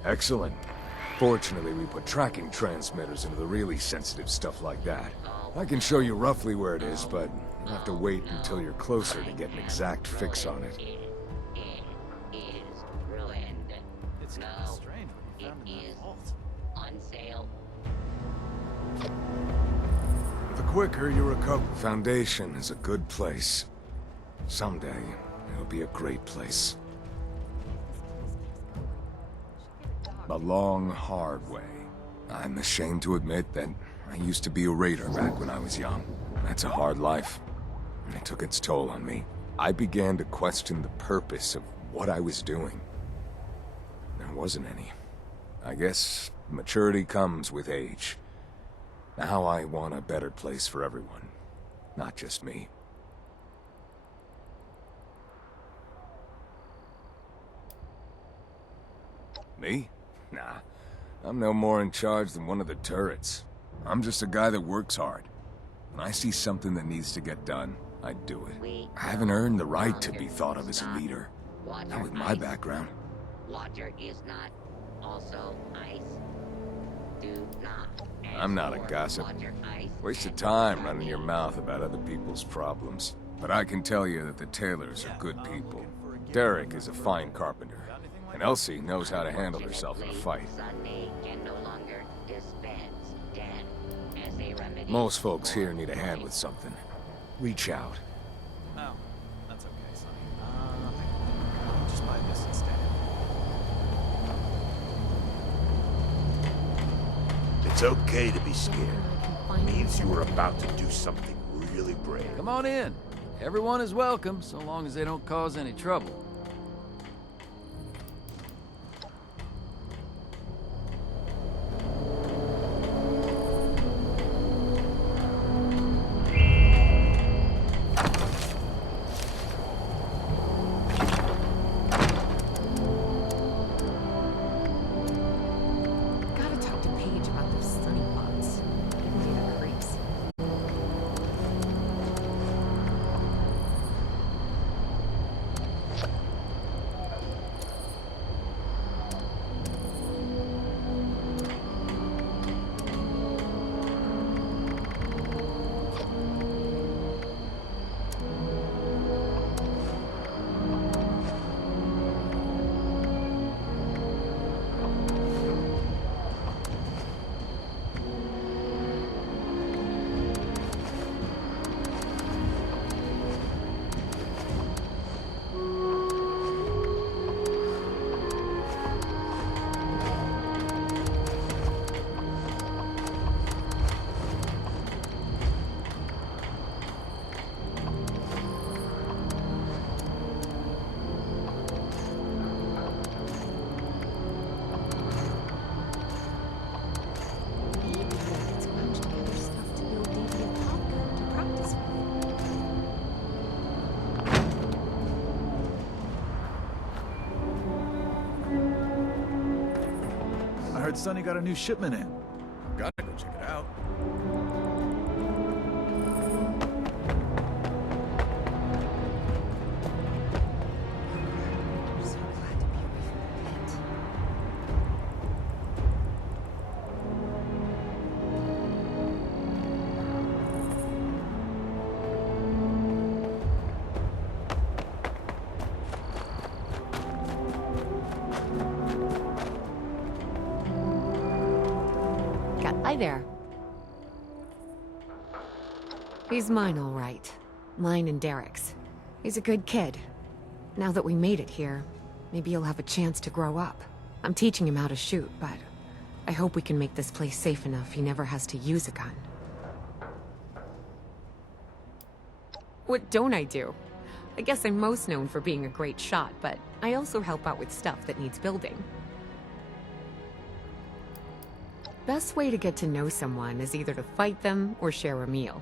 Excellent. Fortunately, we put tracking transmitters into the really sensitive stuff like that. I can show you roughly where it is, but I'll have to wait until you're closer to get an exact fix on it. Is ruined. It's kind of strange what you found in that vault. On sale. The quicker you recover... Foundation is a good place. Someday, it'll be a great place. A long, hard way. I'm ashamed to admit that I used to be a raider back when I was young. That's a hard life, and it took its toll on me. I began to question the purpose of what I was doing. There wasn't any. I guess maturity comes with age. Now I want a better place for everyone, not just me. Me? Nah. I'm no more in charge than one of the turrets. I'm just a guy that works hard. When I see something that needs to get done, I do it. I haven't earned the right to be thought of as a leader. Not with my background. Water is not also ice. Do not. I'm not a gossip. Waste of time running your mouth about other people's problems. But I can tell you that the Taylors are good people. Derek is a fine carpenter. And Elsie knows how to handle herself in a fight. Sunday can no longer dispense death as a remedy. Most folks here need a hand with something. Reach out. Oh, that's okay, Sonny. I'll just buy this instead. It's okay to be scared. It means you are about to do something really brave. Come on in. Everyone is welcome, so long as they don't cause any trouble. I heard Sonny got a new shipment in. Gotta go check it out. Hi there. He's mine, all right. Mine and Derek's. He's a good kid. Now that we made it here, maybe he'll have a chance to grow up. I'm teaching him how to shoot, but I hope we can make this place safe enough he never has to use a gun. What don't I do? I guess I'm most known for being a great shot, but I also help out with stuff that needs building. Best way to get to know someone is either to fight them or share a meal.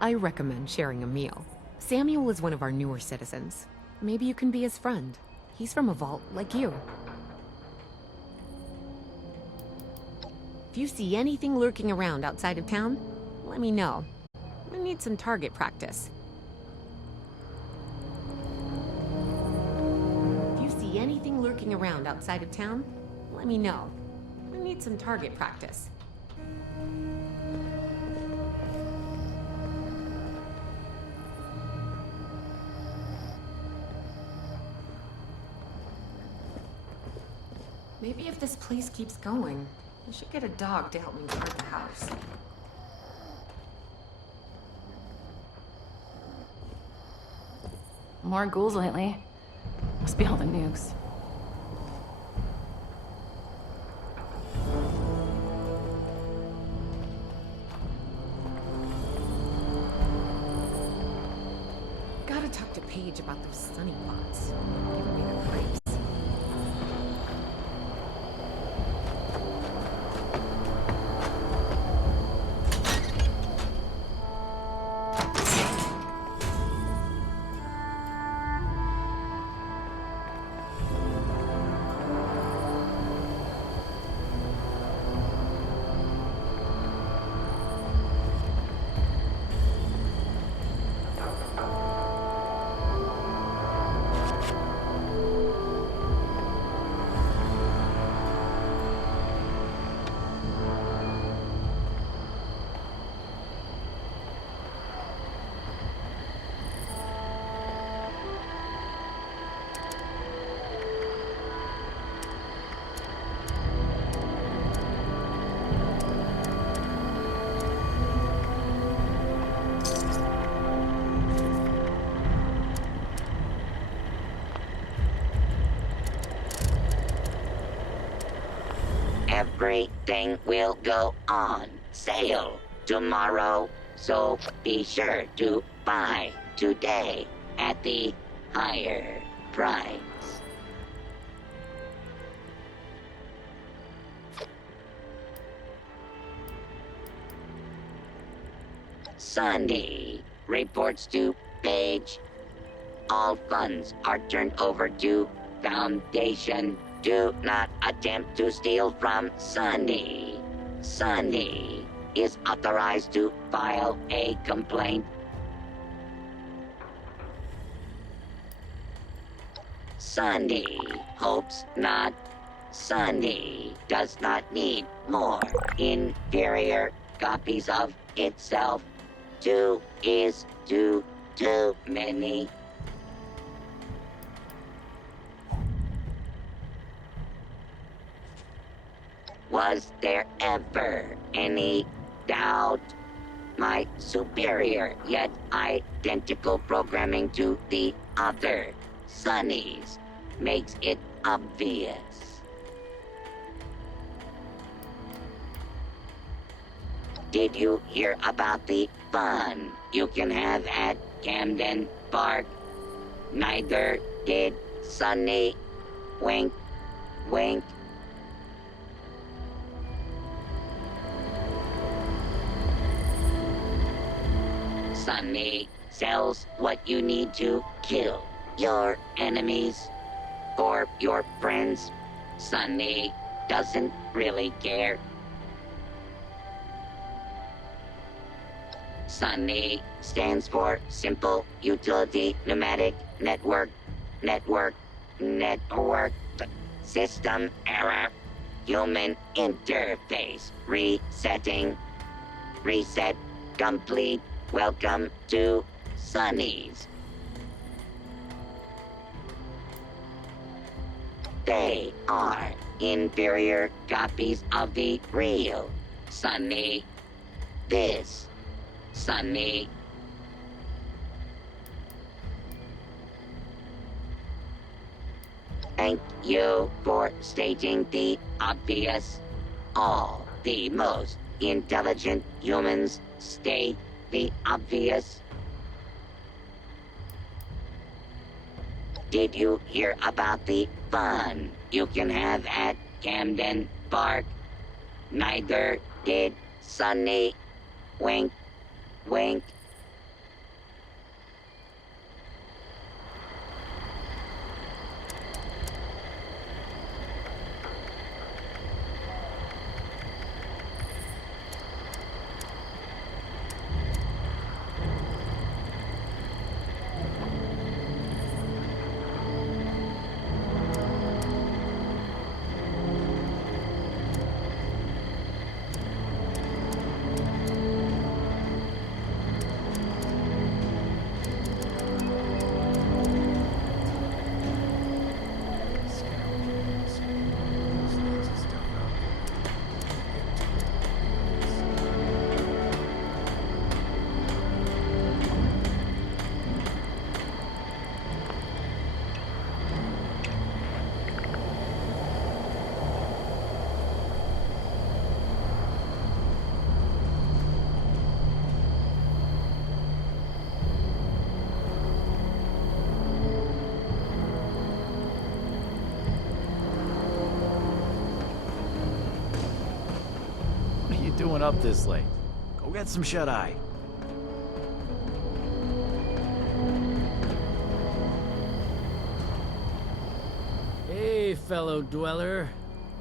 I recommend sharing a meal. Samuel is one of our newer citizens. Maybe you can be his friend. He's from a vault like you. If you see anything lurking around outside of town, let me know. I need some target practice. If you see anything lurking around outside of town, let me know. I need some target practice. Maybe if this place keeps going, I should get a dog to help me guard the house. More ghouls lately. Must be all the nukes. Gotta talk to Paige about those sunny bots. Giving me the creeps. Everything will go on sale tomorrow, so be sure to buy today at the higher price. Sunny reports to Paige. All funds are turned over to Foundation. Do not attempt to steal from Sunny. Sunny is authorized to file a complaint. Sunny hopes not. Sunny does not need more inferior copies of itself. 2 is too many. Was there ever any doubt? My superior yet identical programming to the other Sunnies makes it obvious. Did you hear about the fun you can have at Camden Park? Neither did Sunny. Wink, wink. Sunny sells what you need to kill your enemies or your friends. Sunny doesn't really care. Sunny stands for Simple Utility Pneumatic Network. Network. System error. Human interface. Resetting. Reset complete. Welcome to Sunny's. They are inferior copies of the real Sunny. This Sunny. Thank you for stating the obvious. All the most intelligent humans state the obvious. Did you hear about the fun you can have at Camden Park? Neither did Sunny. Wink, wink. up this late. Go get some shut-eye. Hey, fellow dweller.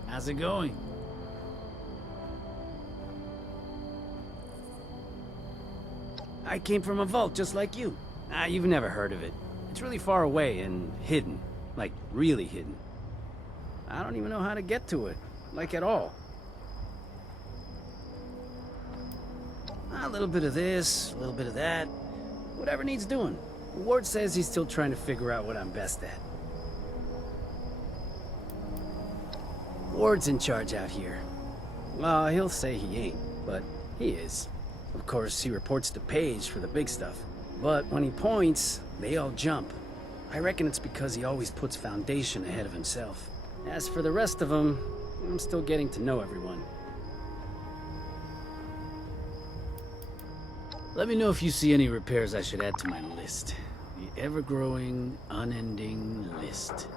How's it going? I came from a vault just like you. You've never heard of it. It's really far away and hidden. Like, really hidden. I don't even know how to get to it. Like, at all. A little bit of this, a little bit of that. Whatever needs doing. Ward says he's still trying to figure out what I'm best at. Ward's in charge out here. Well, he'll say he ain't, but he is. Of course, he reports to Paige for the big stuff. But when he points, they all jump. I reckon it's because he always puts Foundation ahead of himself. As for the rest of them, I'm still getting to know everyone. Let me know if you see any repairs I should add to my list. The ever-growing, unending list.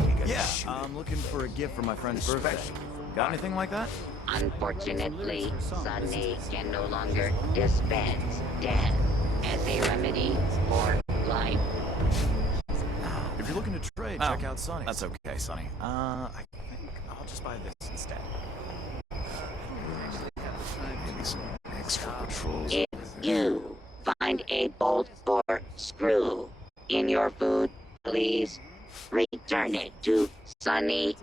you gotta Yeah, shoot I'm looking for a gift for my friend's birthday. Got anything like that? Unfortunately, Sunny can no longer dispense death as a remedy for life. If you're looking to trade, check out Sonny. That's okay, Sonny. I think I'll just buy this instead. Maybe some extra patrols. If you find a bolt or screw in your food, please return it to Sunny.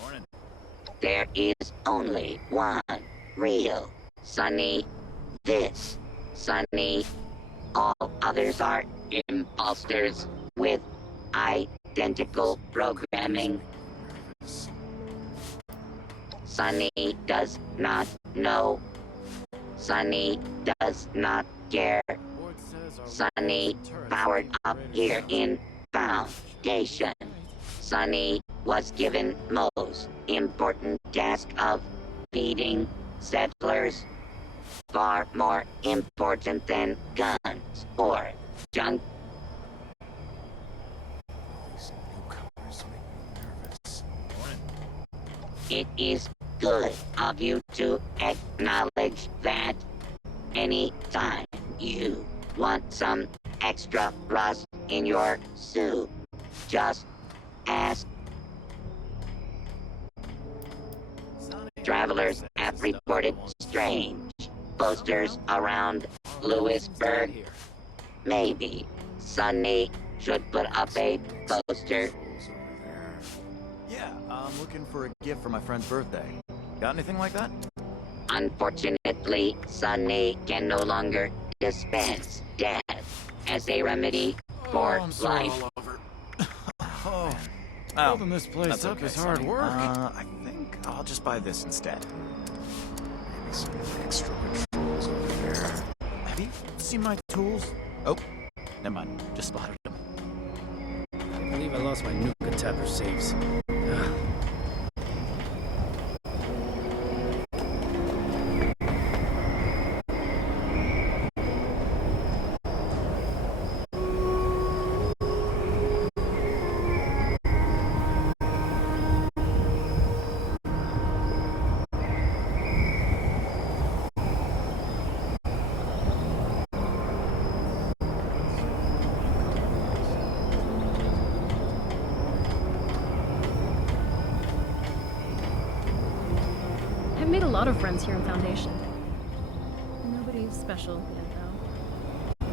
Morning. There is only one real Sunny. This Sunny. All others are imposters with identical programming. Sunny does not know. Sunny does not care. Sunny powered up here in Foundation. Sunny was given most important task of feeding settlers. Far more important than guns or junk. These newcomers make me nervous. It is good of you to acknowledge that. Anytime you want some extra rust in your soup, just ask. Travelers have reported strange posters around Lewisburg. Maybe Sunny should put up a poster. Yeah, I'm looking for a gift for my friend's birthday. Got anything like that? Unfortunately, Sunny can no longer dispense death as a remedy for life. Oh, Building this place that's up okay, is hard Sonny. work. I think I'll just buy this instead. Maybe some extra patrols over there. Have you seen my tools? Oh, never mind. Just spotted them. I can't believe I lost my nuka tapper saves. I've made a lot of friends here in Foundation. Nobody special yet, though.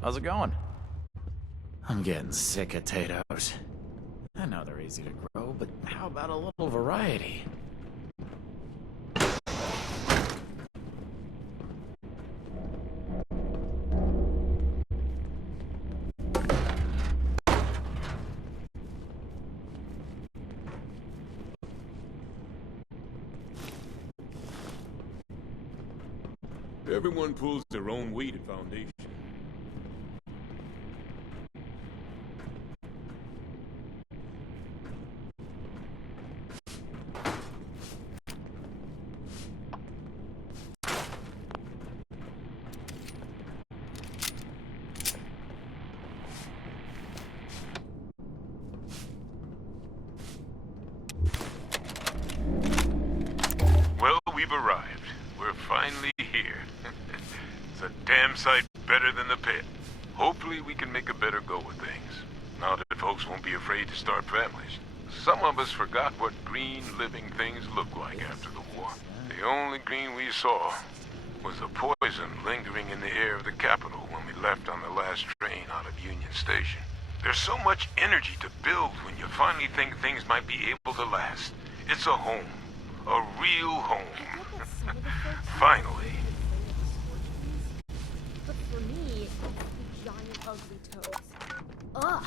How's it going? I'm getting sick of potatoes. I know they're easy to grow, but how about a little variety? Everyone pulls their own weight at Foundation. Well, we've arrived. We're finally here. It's a damn sight better than the pit. Hopefully we can make a better go of things. Now that folks won't be afraid to start families. Some of us forgot what green living things looked like after the war. The only green we saw was the poison lingering in the air of the capital when we left on the last train out of Union Station. There's so much energy to build when you finally think things might be able to last. It's a home. A real home. Finally. But for me, it's the giant ugly toads. Ugh!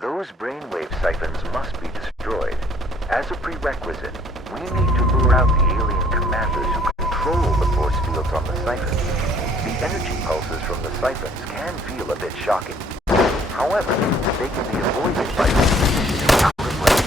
Those brainwave siphons must be destroyed. As a prerequisite, we need to lure out the alien commanders who control the force fields on the siphons. The energy pulses from the siphons can feel a bit shocking. However, they can be avoided by moving out of range.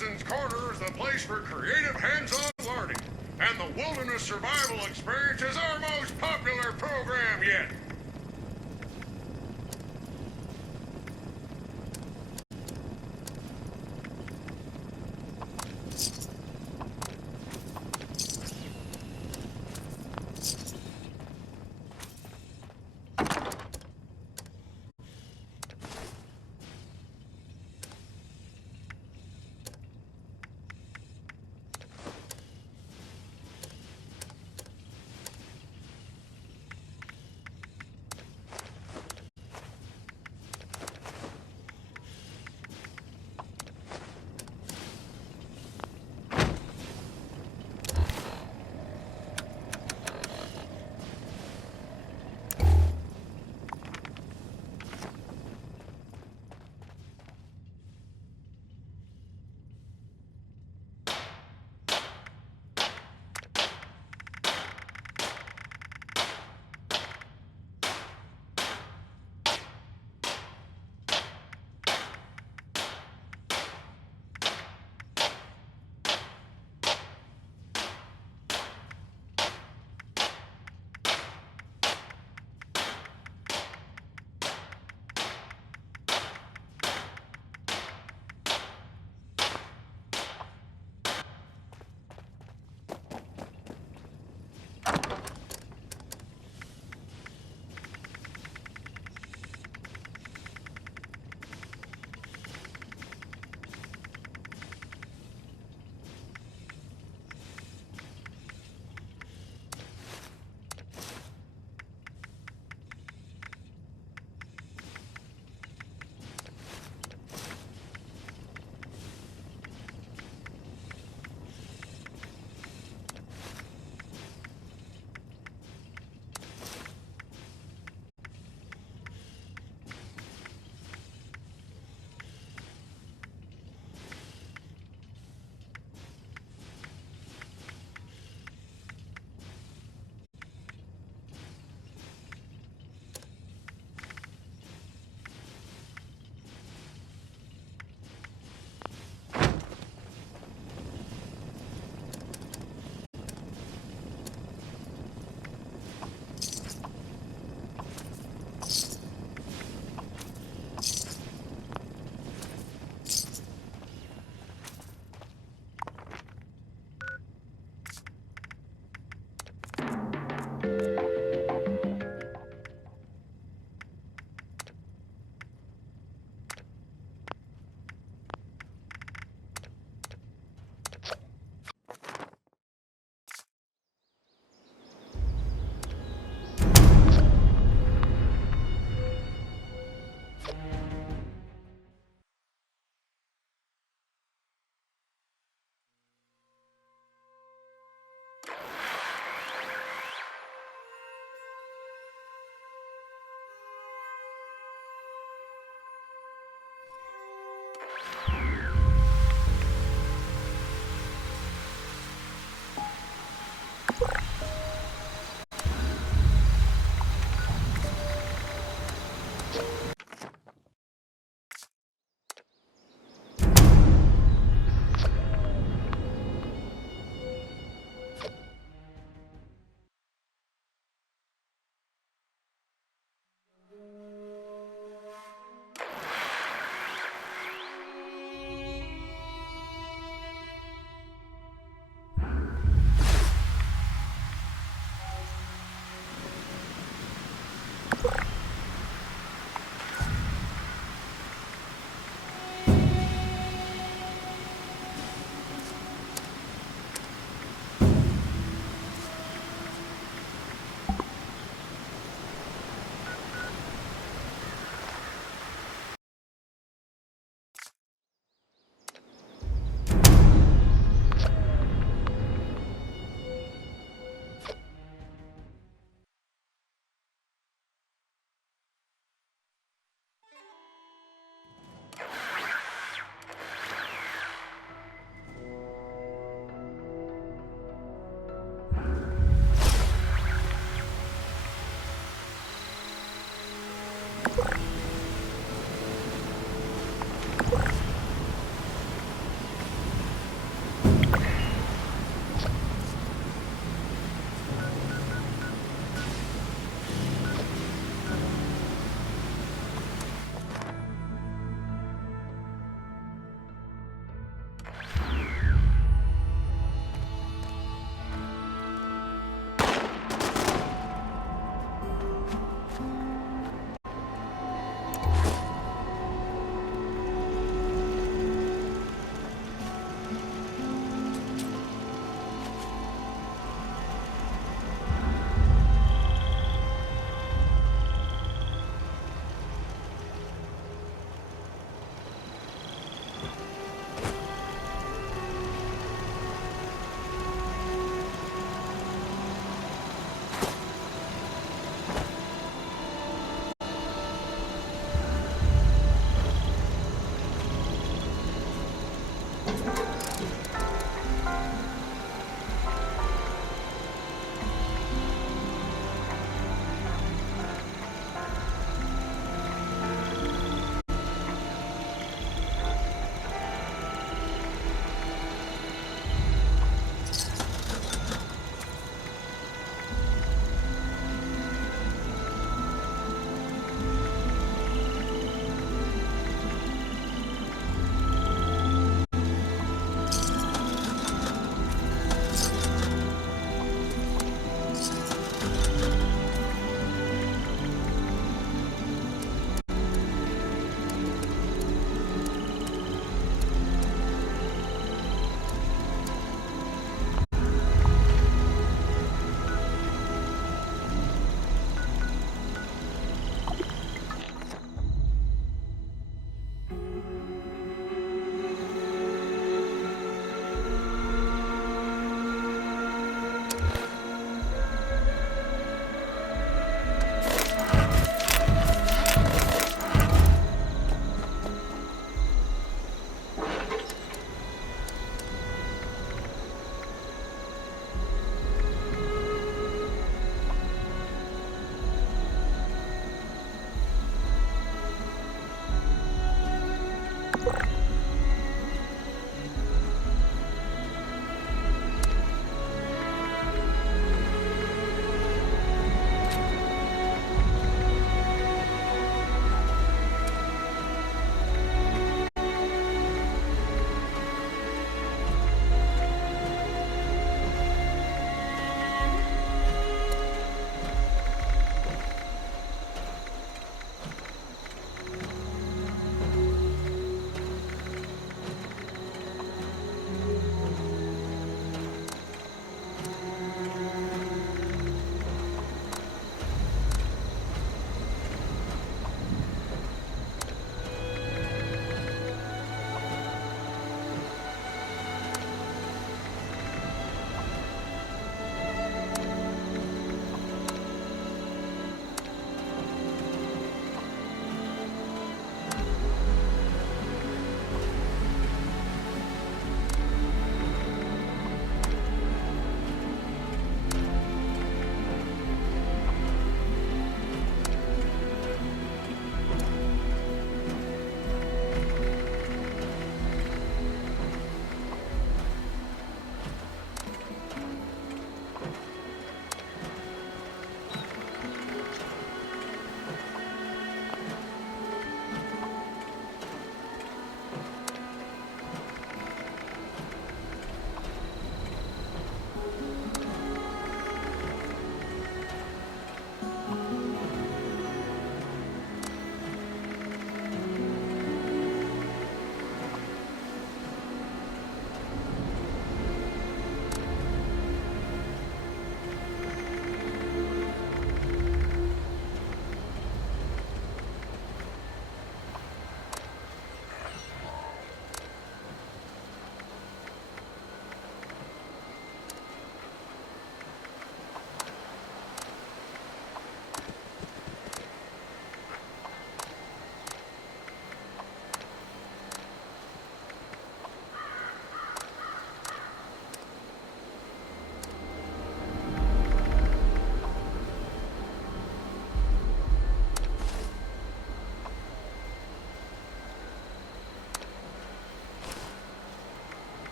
Citizens Corner is the place for creative hands-on learning, and the Wilderness Survival Experience is our most popular program yet.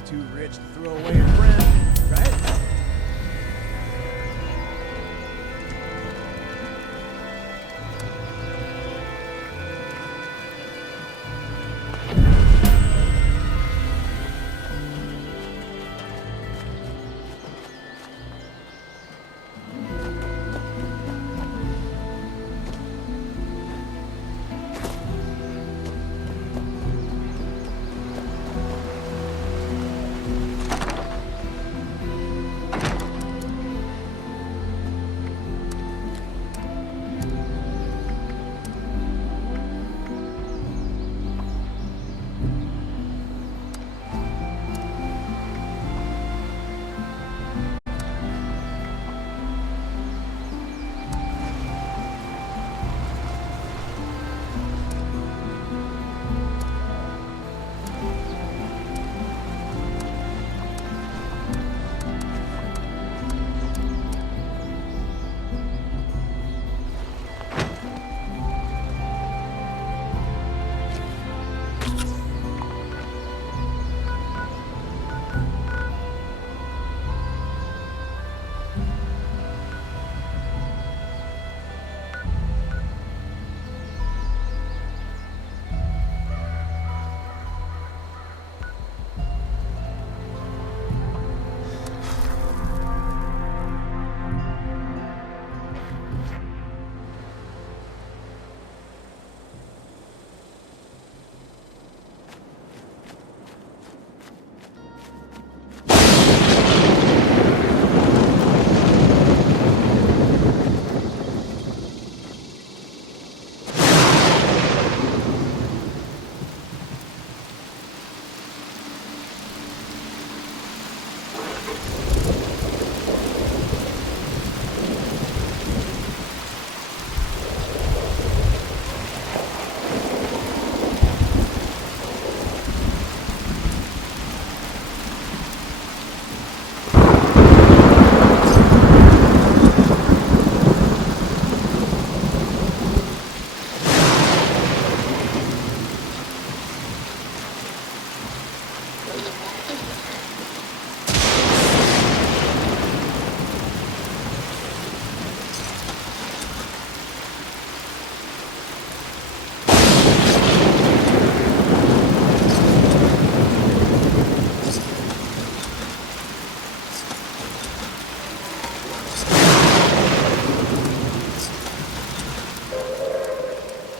He's too rich to throw away her friend, right?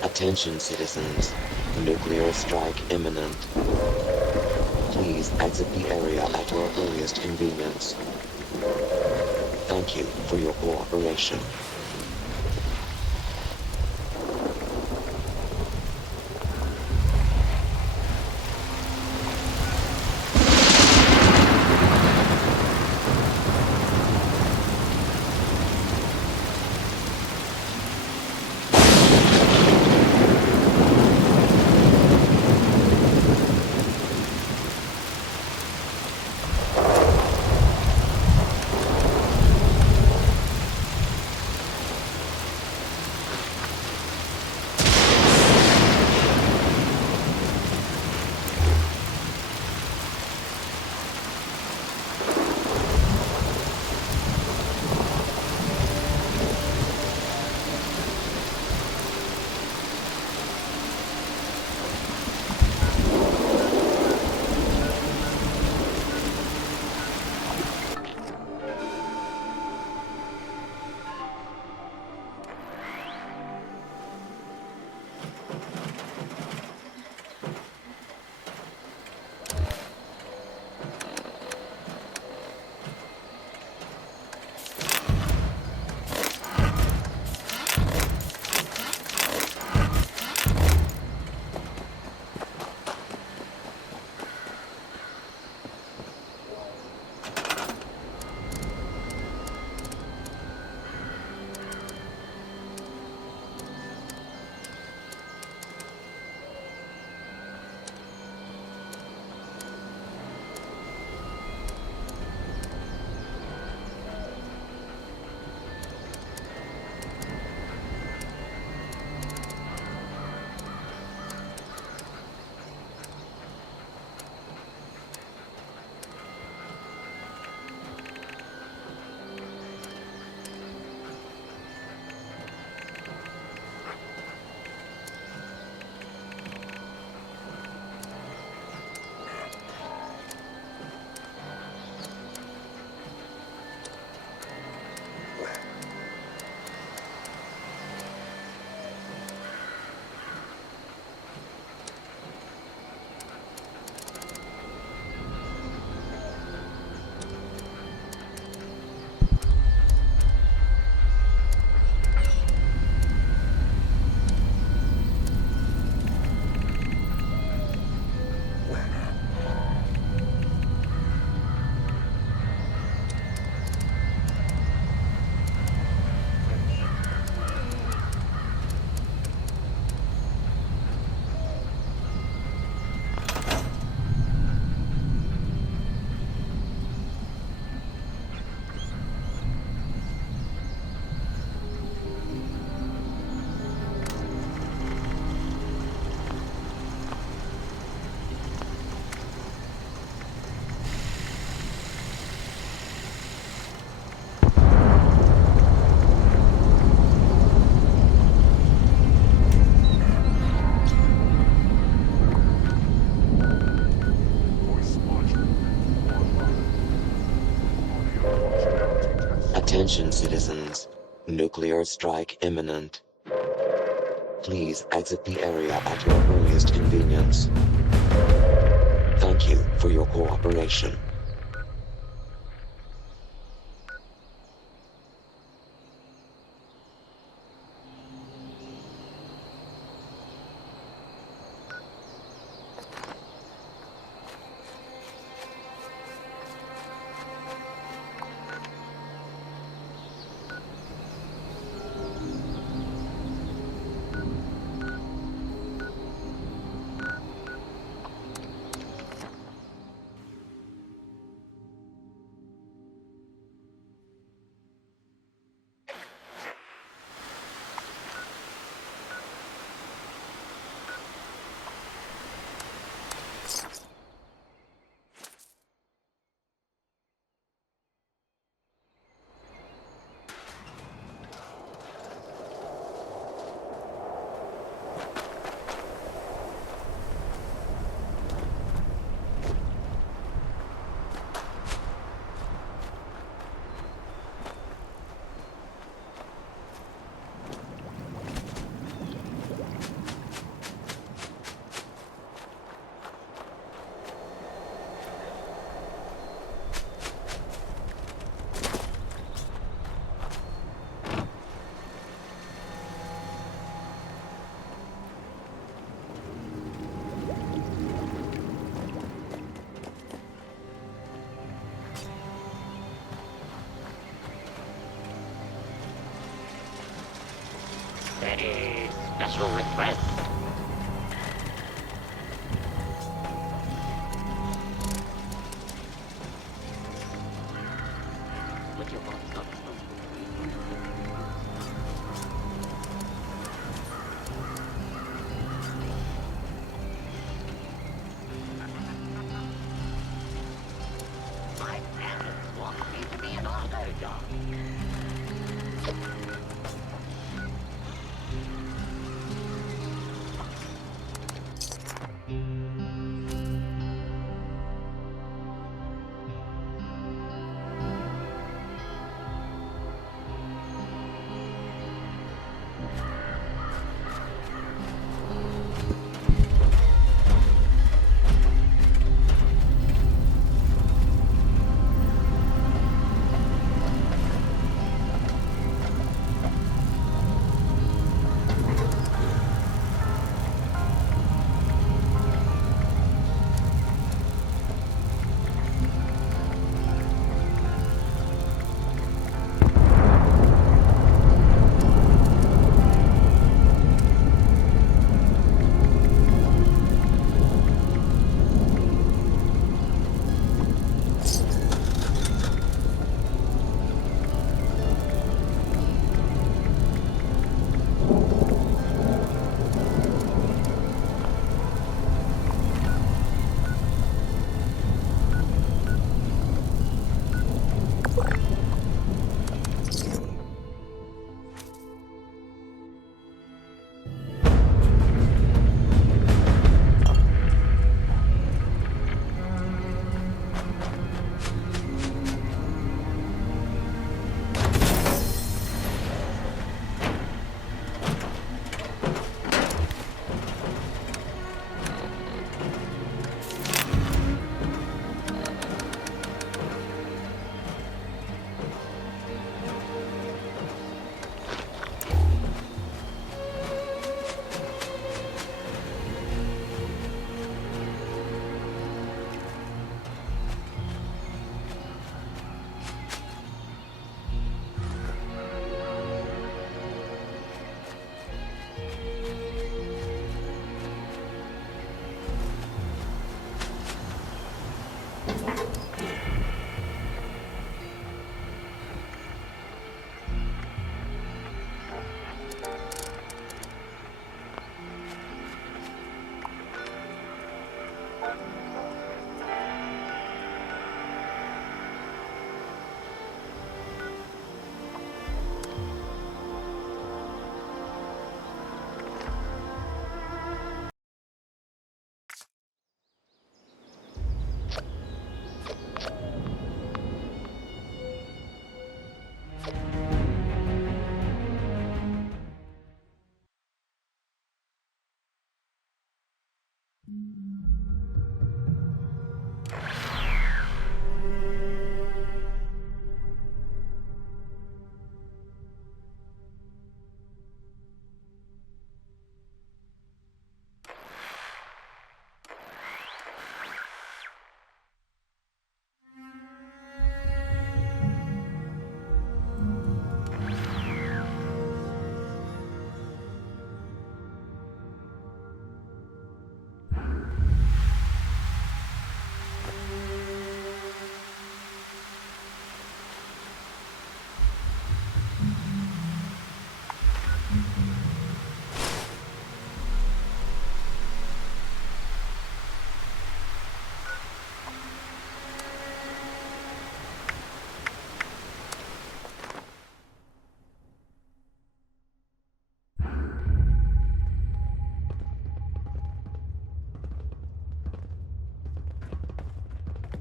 Attention citizens, nuclear strike imminent. Please exit the area at your earliest convenience. Thank you for your cooperation. Attention citizens. Nuclear strike imminent. Please exit the area at your earliest convenience. Thank you for your cooperation. Any special request? What's your boss talking about? My parents want me to be an author, John.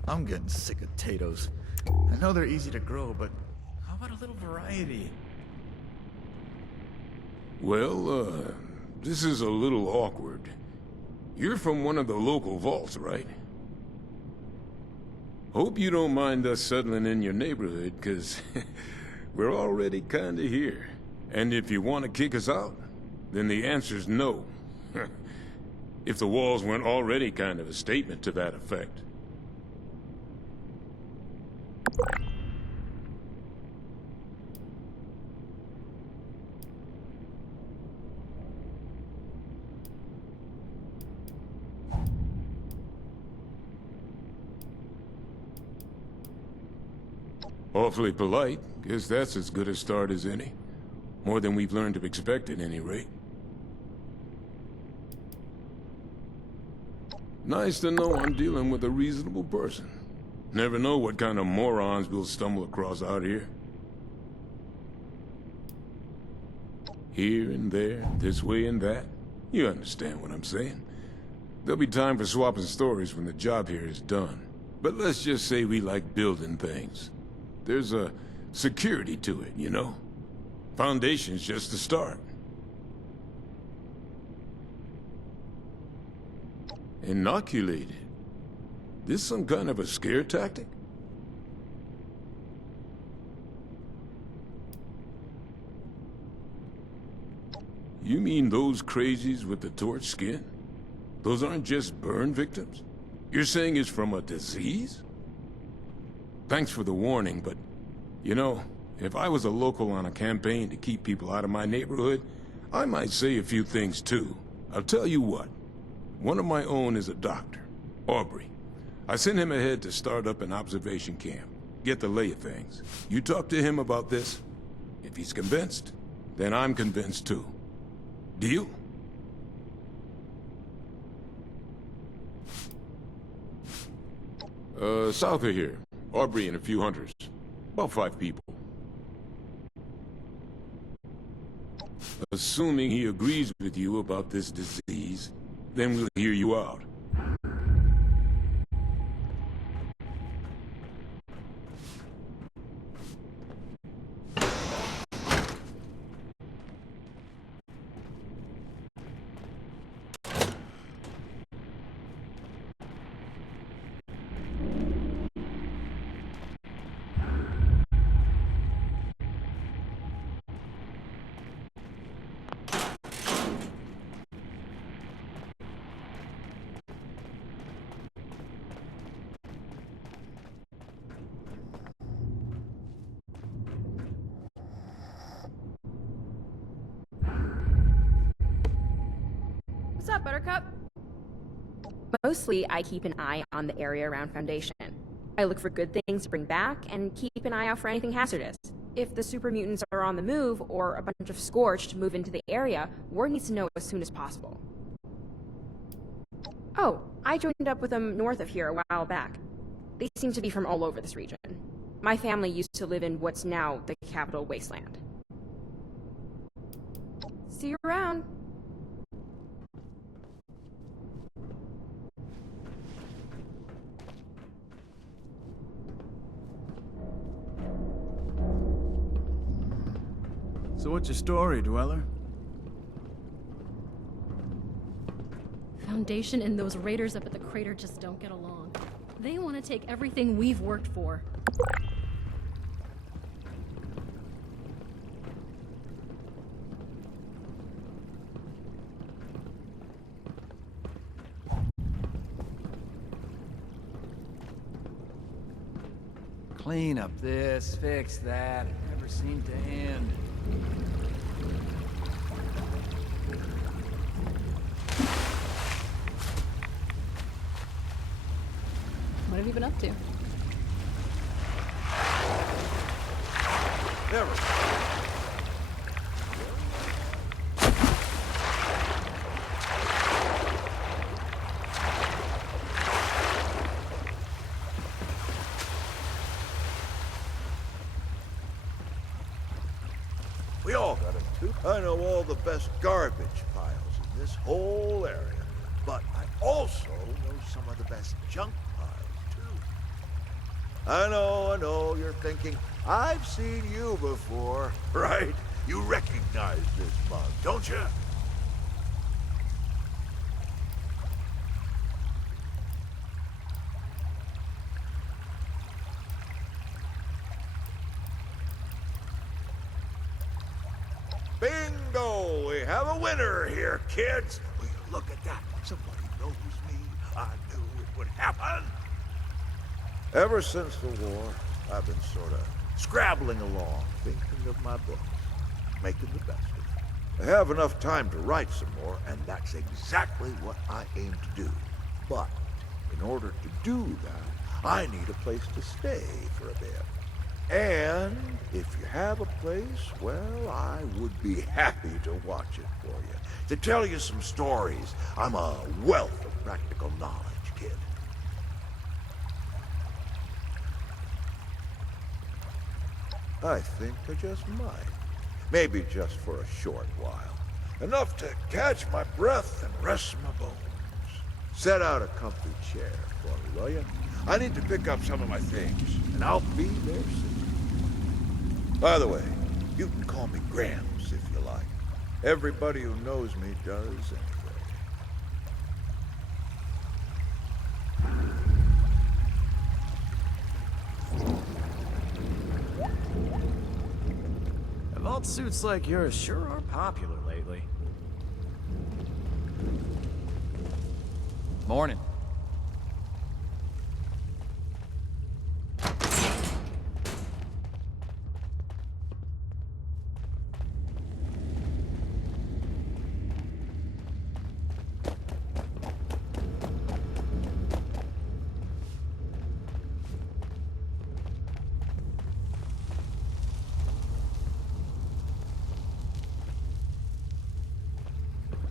I'm getting sick of potatoes. I know they're easy to grow, but how about a little variety? Well, this is a little awkward. You're from one of the local vaults, right? Hope you don't mind us settling in your neighborhood, 'cause we're already kinda here. And if you want to kick us out, then the answer's no. If the walls weren't already kind of a statement to that effect. Awfully polite. Guess that's as good a start as any. More than we've learned to expect at any rate. Nice to know I'm dealing with a reasonable person. Never know what kind of morons we'll stumble across out here. Here and there, this way and that. You understand what I'm saying. There'll be time for swapping stories when the job here is done. But let's just say we like building things. There's a security to it, you know? Foundation's just the start. Inoculated? This some kind of a scare tactic? You mean those crazies with the torch skin? Those aren't just burn victims? You're saying it's from a disease? Thanks for the warning, but, you know, if I was a local on a campaign to keep people out of my neighborhood, I might say a few things too. I'll tell you what. One of my own is a doctor, Aubrey. I sent him ahead to start up an observation camp, get the lay of things. You talk to him about this. If he's convinced, then I'm convinced too. Deal? South of here. Aubrey and a few hunters. About 5 people. Assuming he agrees with you about this disease, then we'll hear you out. What's up, Buttercup? Mostly, I keep an eye on the area around Foundation. I look for good things to bring back, and keep an eye out for anything hazardous. If the super mutants are on the move, or a bunch of Scorched move into the area, word needs to know as soon as possible. Oh, I joined up with them north of here a while back. They seem to be from all over this region. My family used to live in what's now the capital wasteland. See you around. So what's your story, Dweller? Foundation and those raiders up at the crater just don't get along. They want to take everything we've worked for. Clean up this, fix that. It never seemed to end. What have you been up to? Never. We all got it too. I know all the best garbage piles in this whole area, but I also know some of the best junk piles too. I know, you're thinking, I've seen you before, right? You recognize this mug, don't you? Bingo! We have a winner here, kids! Will you look at that? Somebody knows me. I knew it would happen. Ever since the war, I've been sort of scrabbling along, thinking of my books, making the best of it. I have enough time to write some more, and that's exactly what I aim to do. But in order to do that, I need a place to stay for a bit. And if you have a place, well, I would be happy to watch it for you. To tell you some stories. I'm a wealth of practical knowledge, kid. I think I just might. Maybe just for a short while. Enough to catch my breath and rest my bones. Set out a comfy chair for me, will you? I need to pick up some of my things, and I'll be there soon. By the way, you can call me Gramps if you like. Everybody who knows me does anyway. Vault suits like yours sure are popular lately. Morning.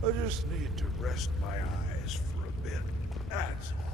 I just need to rest my eyes for a bit, that's all.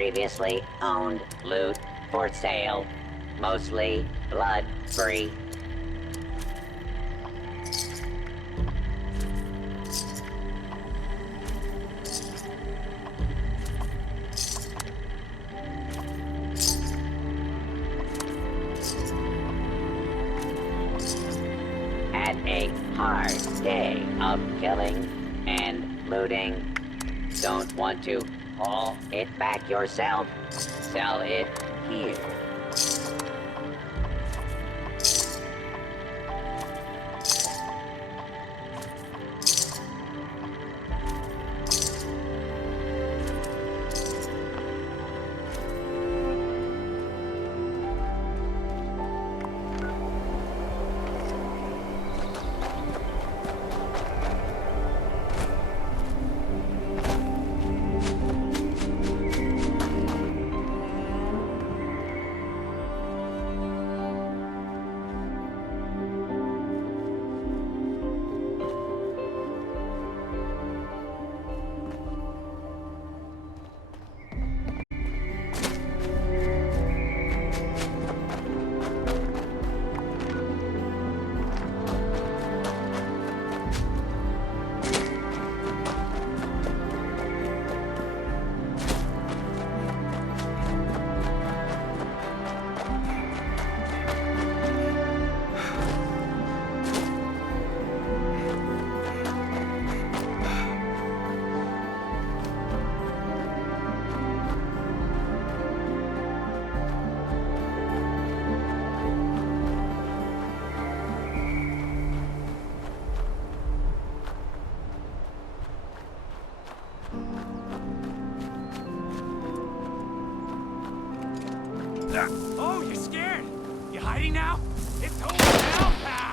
previously owned loot for sale. Mostly blood-free. Had a hard day of killing and looting. Don't want to haul it back yourself? Sell it here. Oh, you're scared? You hiding now? It's over now, pal!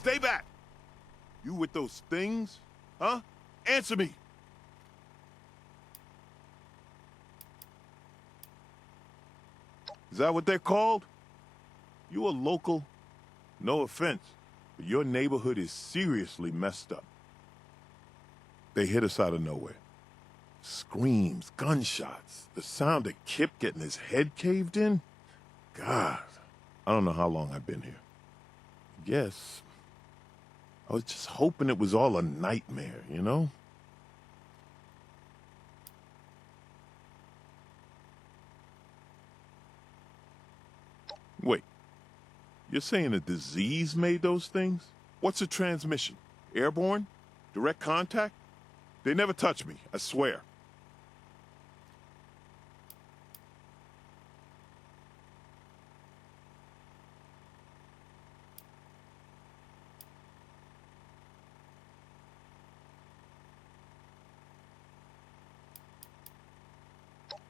Stay back! You with those things? Huh? Answer me! Is that what they're called? You a local? No offense, but your neighborhood is seriously messed up. They hit us out of nowhere. Screams, gunshots, the sound of Kip getting his head caved in. God, I don't know how long I've been here. Guess I was just hoping it was all a nightmare, you know? Wait, you're saying a disease made those things? What's a transmission? Airborne? Direct contact? They never touch me, I swear.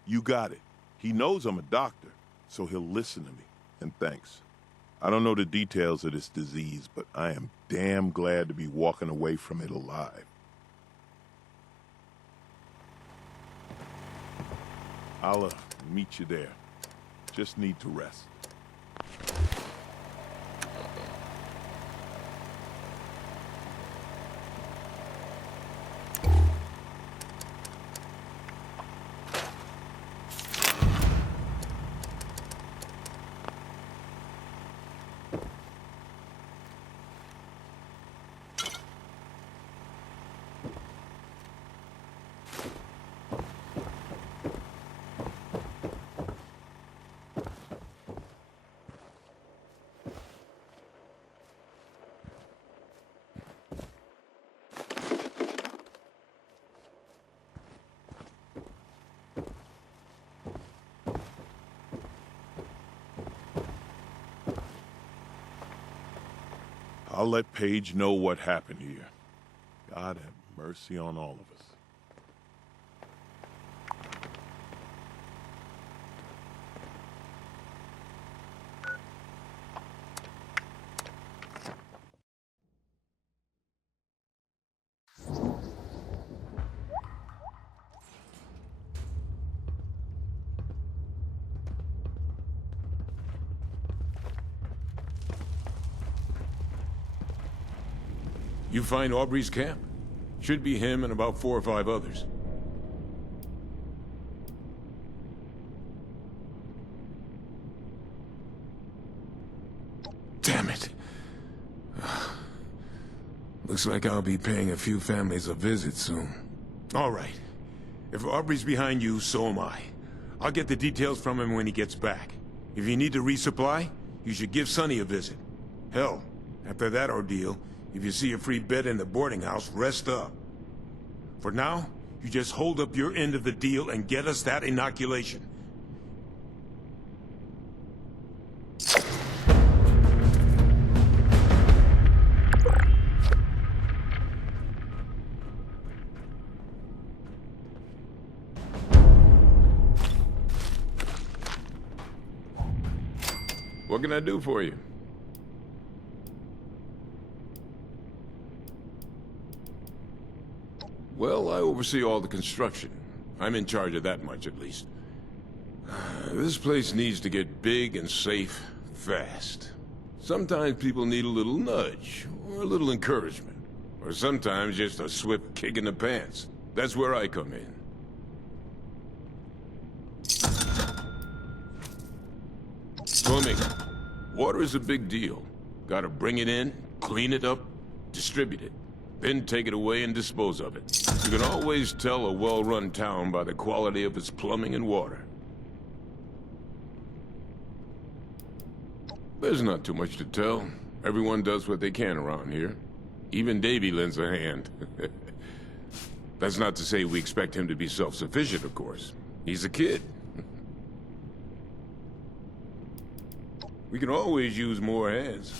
You got it. He knows I'm a doctor, so he'll listen to me. And thanks. I don't know the details of this disease, but I am damn glad to be walking away from it alive. I'll meet you there. Just need to rest. I'll let Paige know what happened here. God have mercy on all of us. You find Aubrey's camp? Should be him and about 4 or 5 others. Damn it. Looks like I'll be paying a few families a visit soon. All right. If Aubrey's behind you, so am I. I'll get the details from him when he gets back. If you need to resupply, you should give Sonny a visit. Hell, after that ordeal, if you see a free bed in the boarding house, rest up. For now, you just hold up your end of the deal and get us that inoculation. What can I do for you? Well, I oversee all the construction. I'm in charge of that much, at least. This place needs to get big and safe fast. Sometimes people need a little nudge, or a little encouragement. Or sometimes just a swift kick in the pants. That's where I come in. Plumbing. Water is a big deal. Gotta bring it in, clean it up, distribute it. Then take it away and dispose of it. You can always tell a well-run town by the quality of its plumbing and water. There's not too much to tell. Everyone does what they can around here. Even Davy lends a hand. That's not to say we expect him to be self-sufficient, of course. He's a kid. We can always use more hands.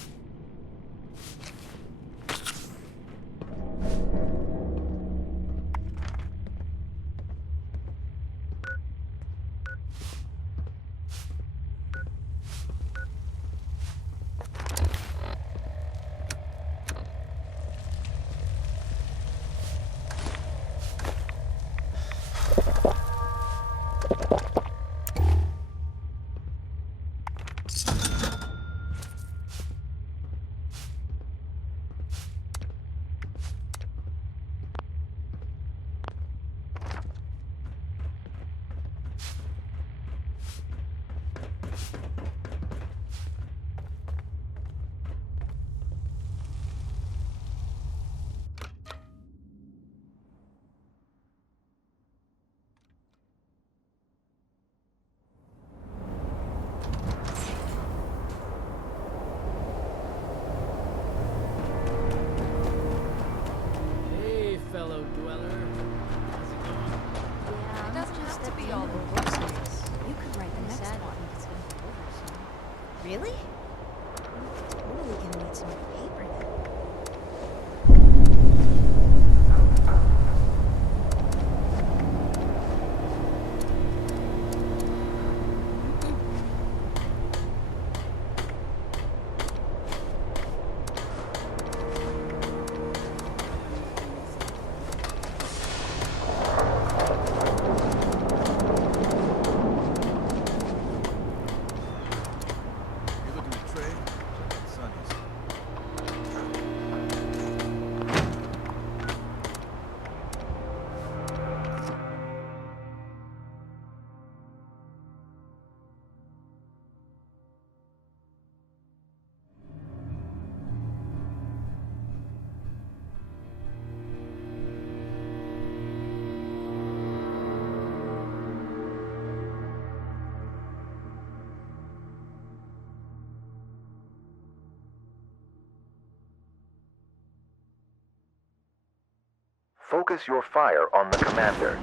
Focus your fire on the commander.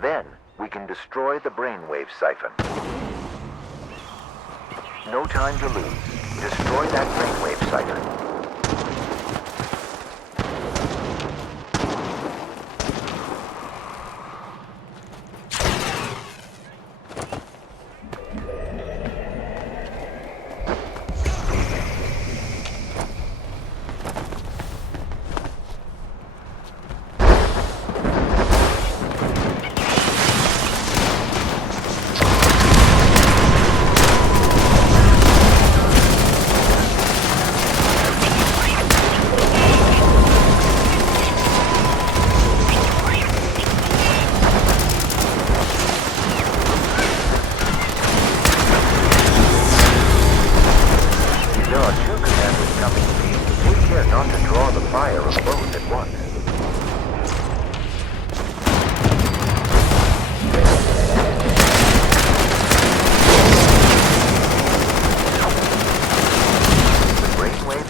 Then, we can destroy the brainwave siphon. No time to lose. Destroy that brainwave siphon.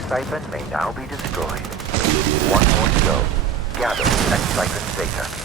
Siphon may now be destroyed. One more to go. Gather that siphon's data.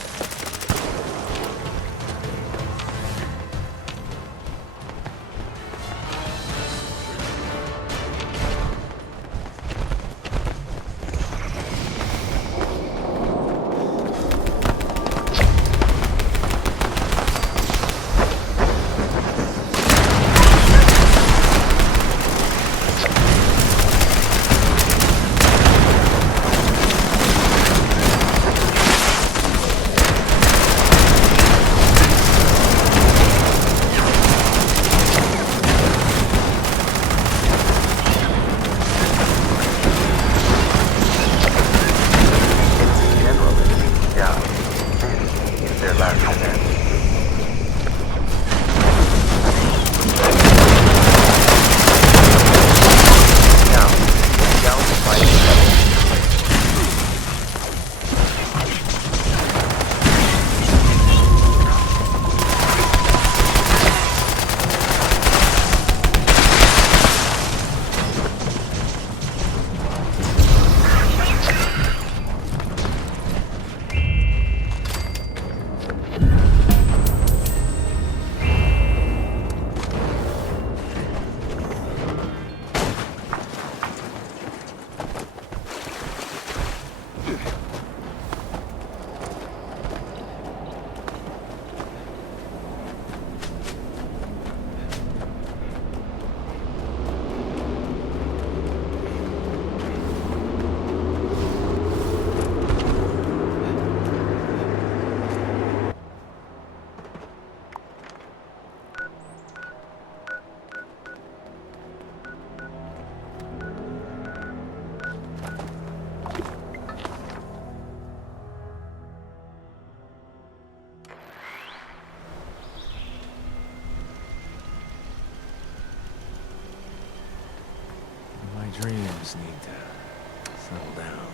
My dreams need to settle down.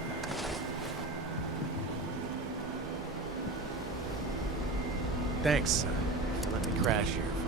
Thanks. For letting me crash here.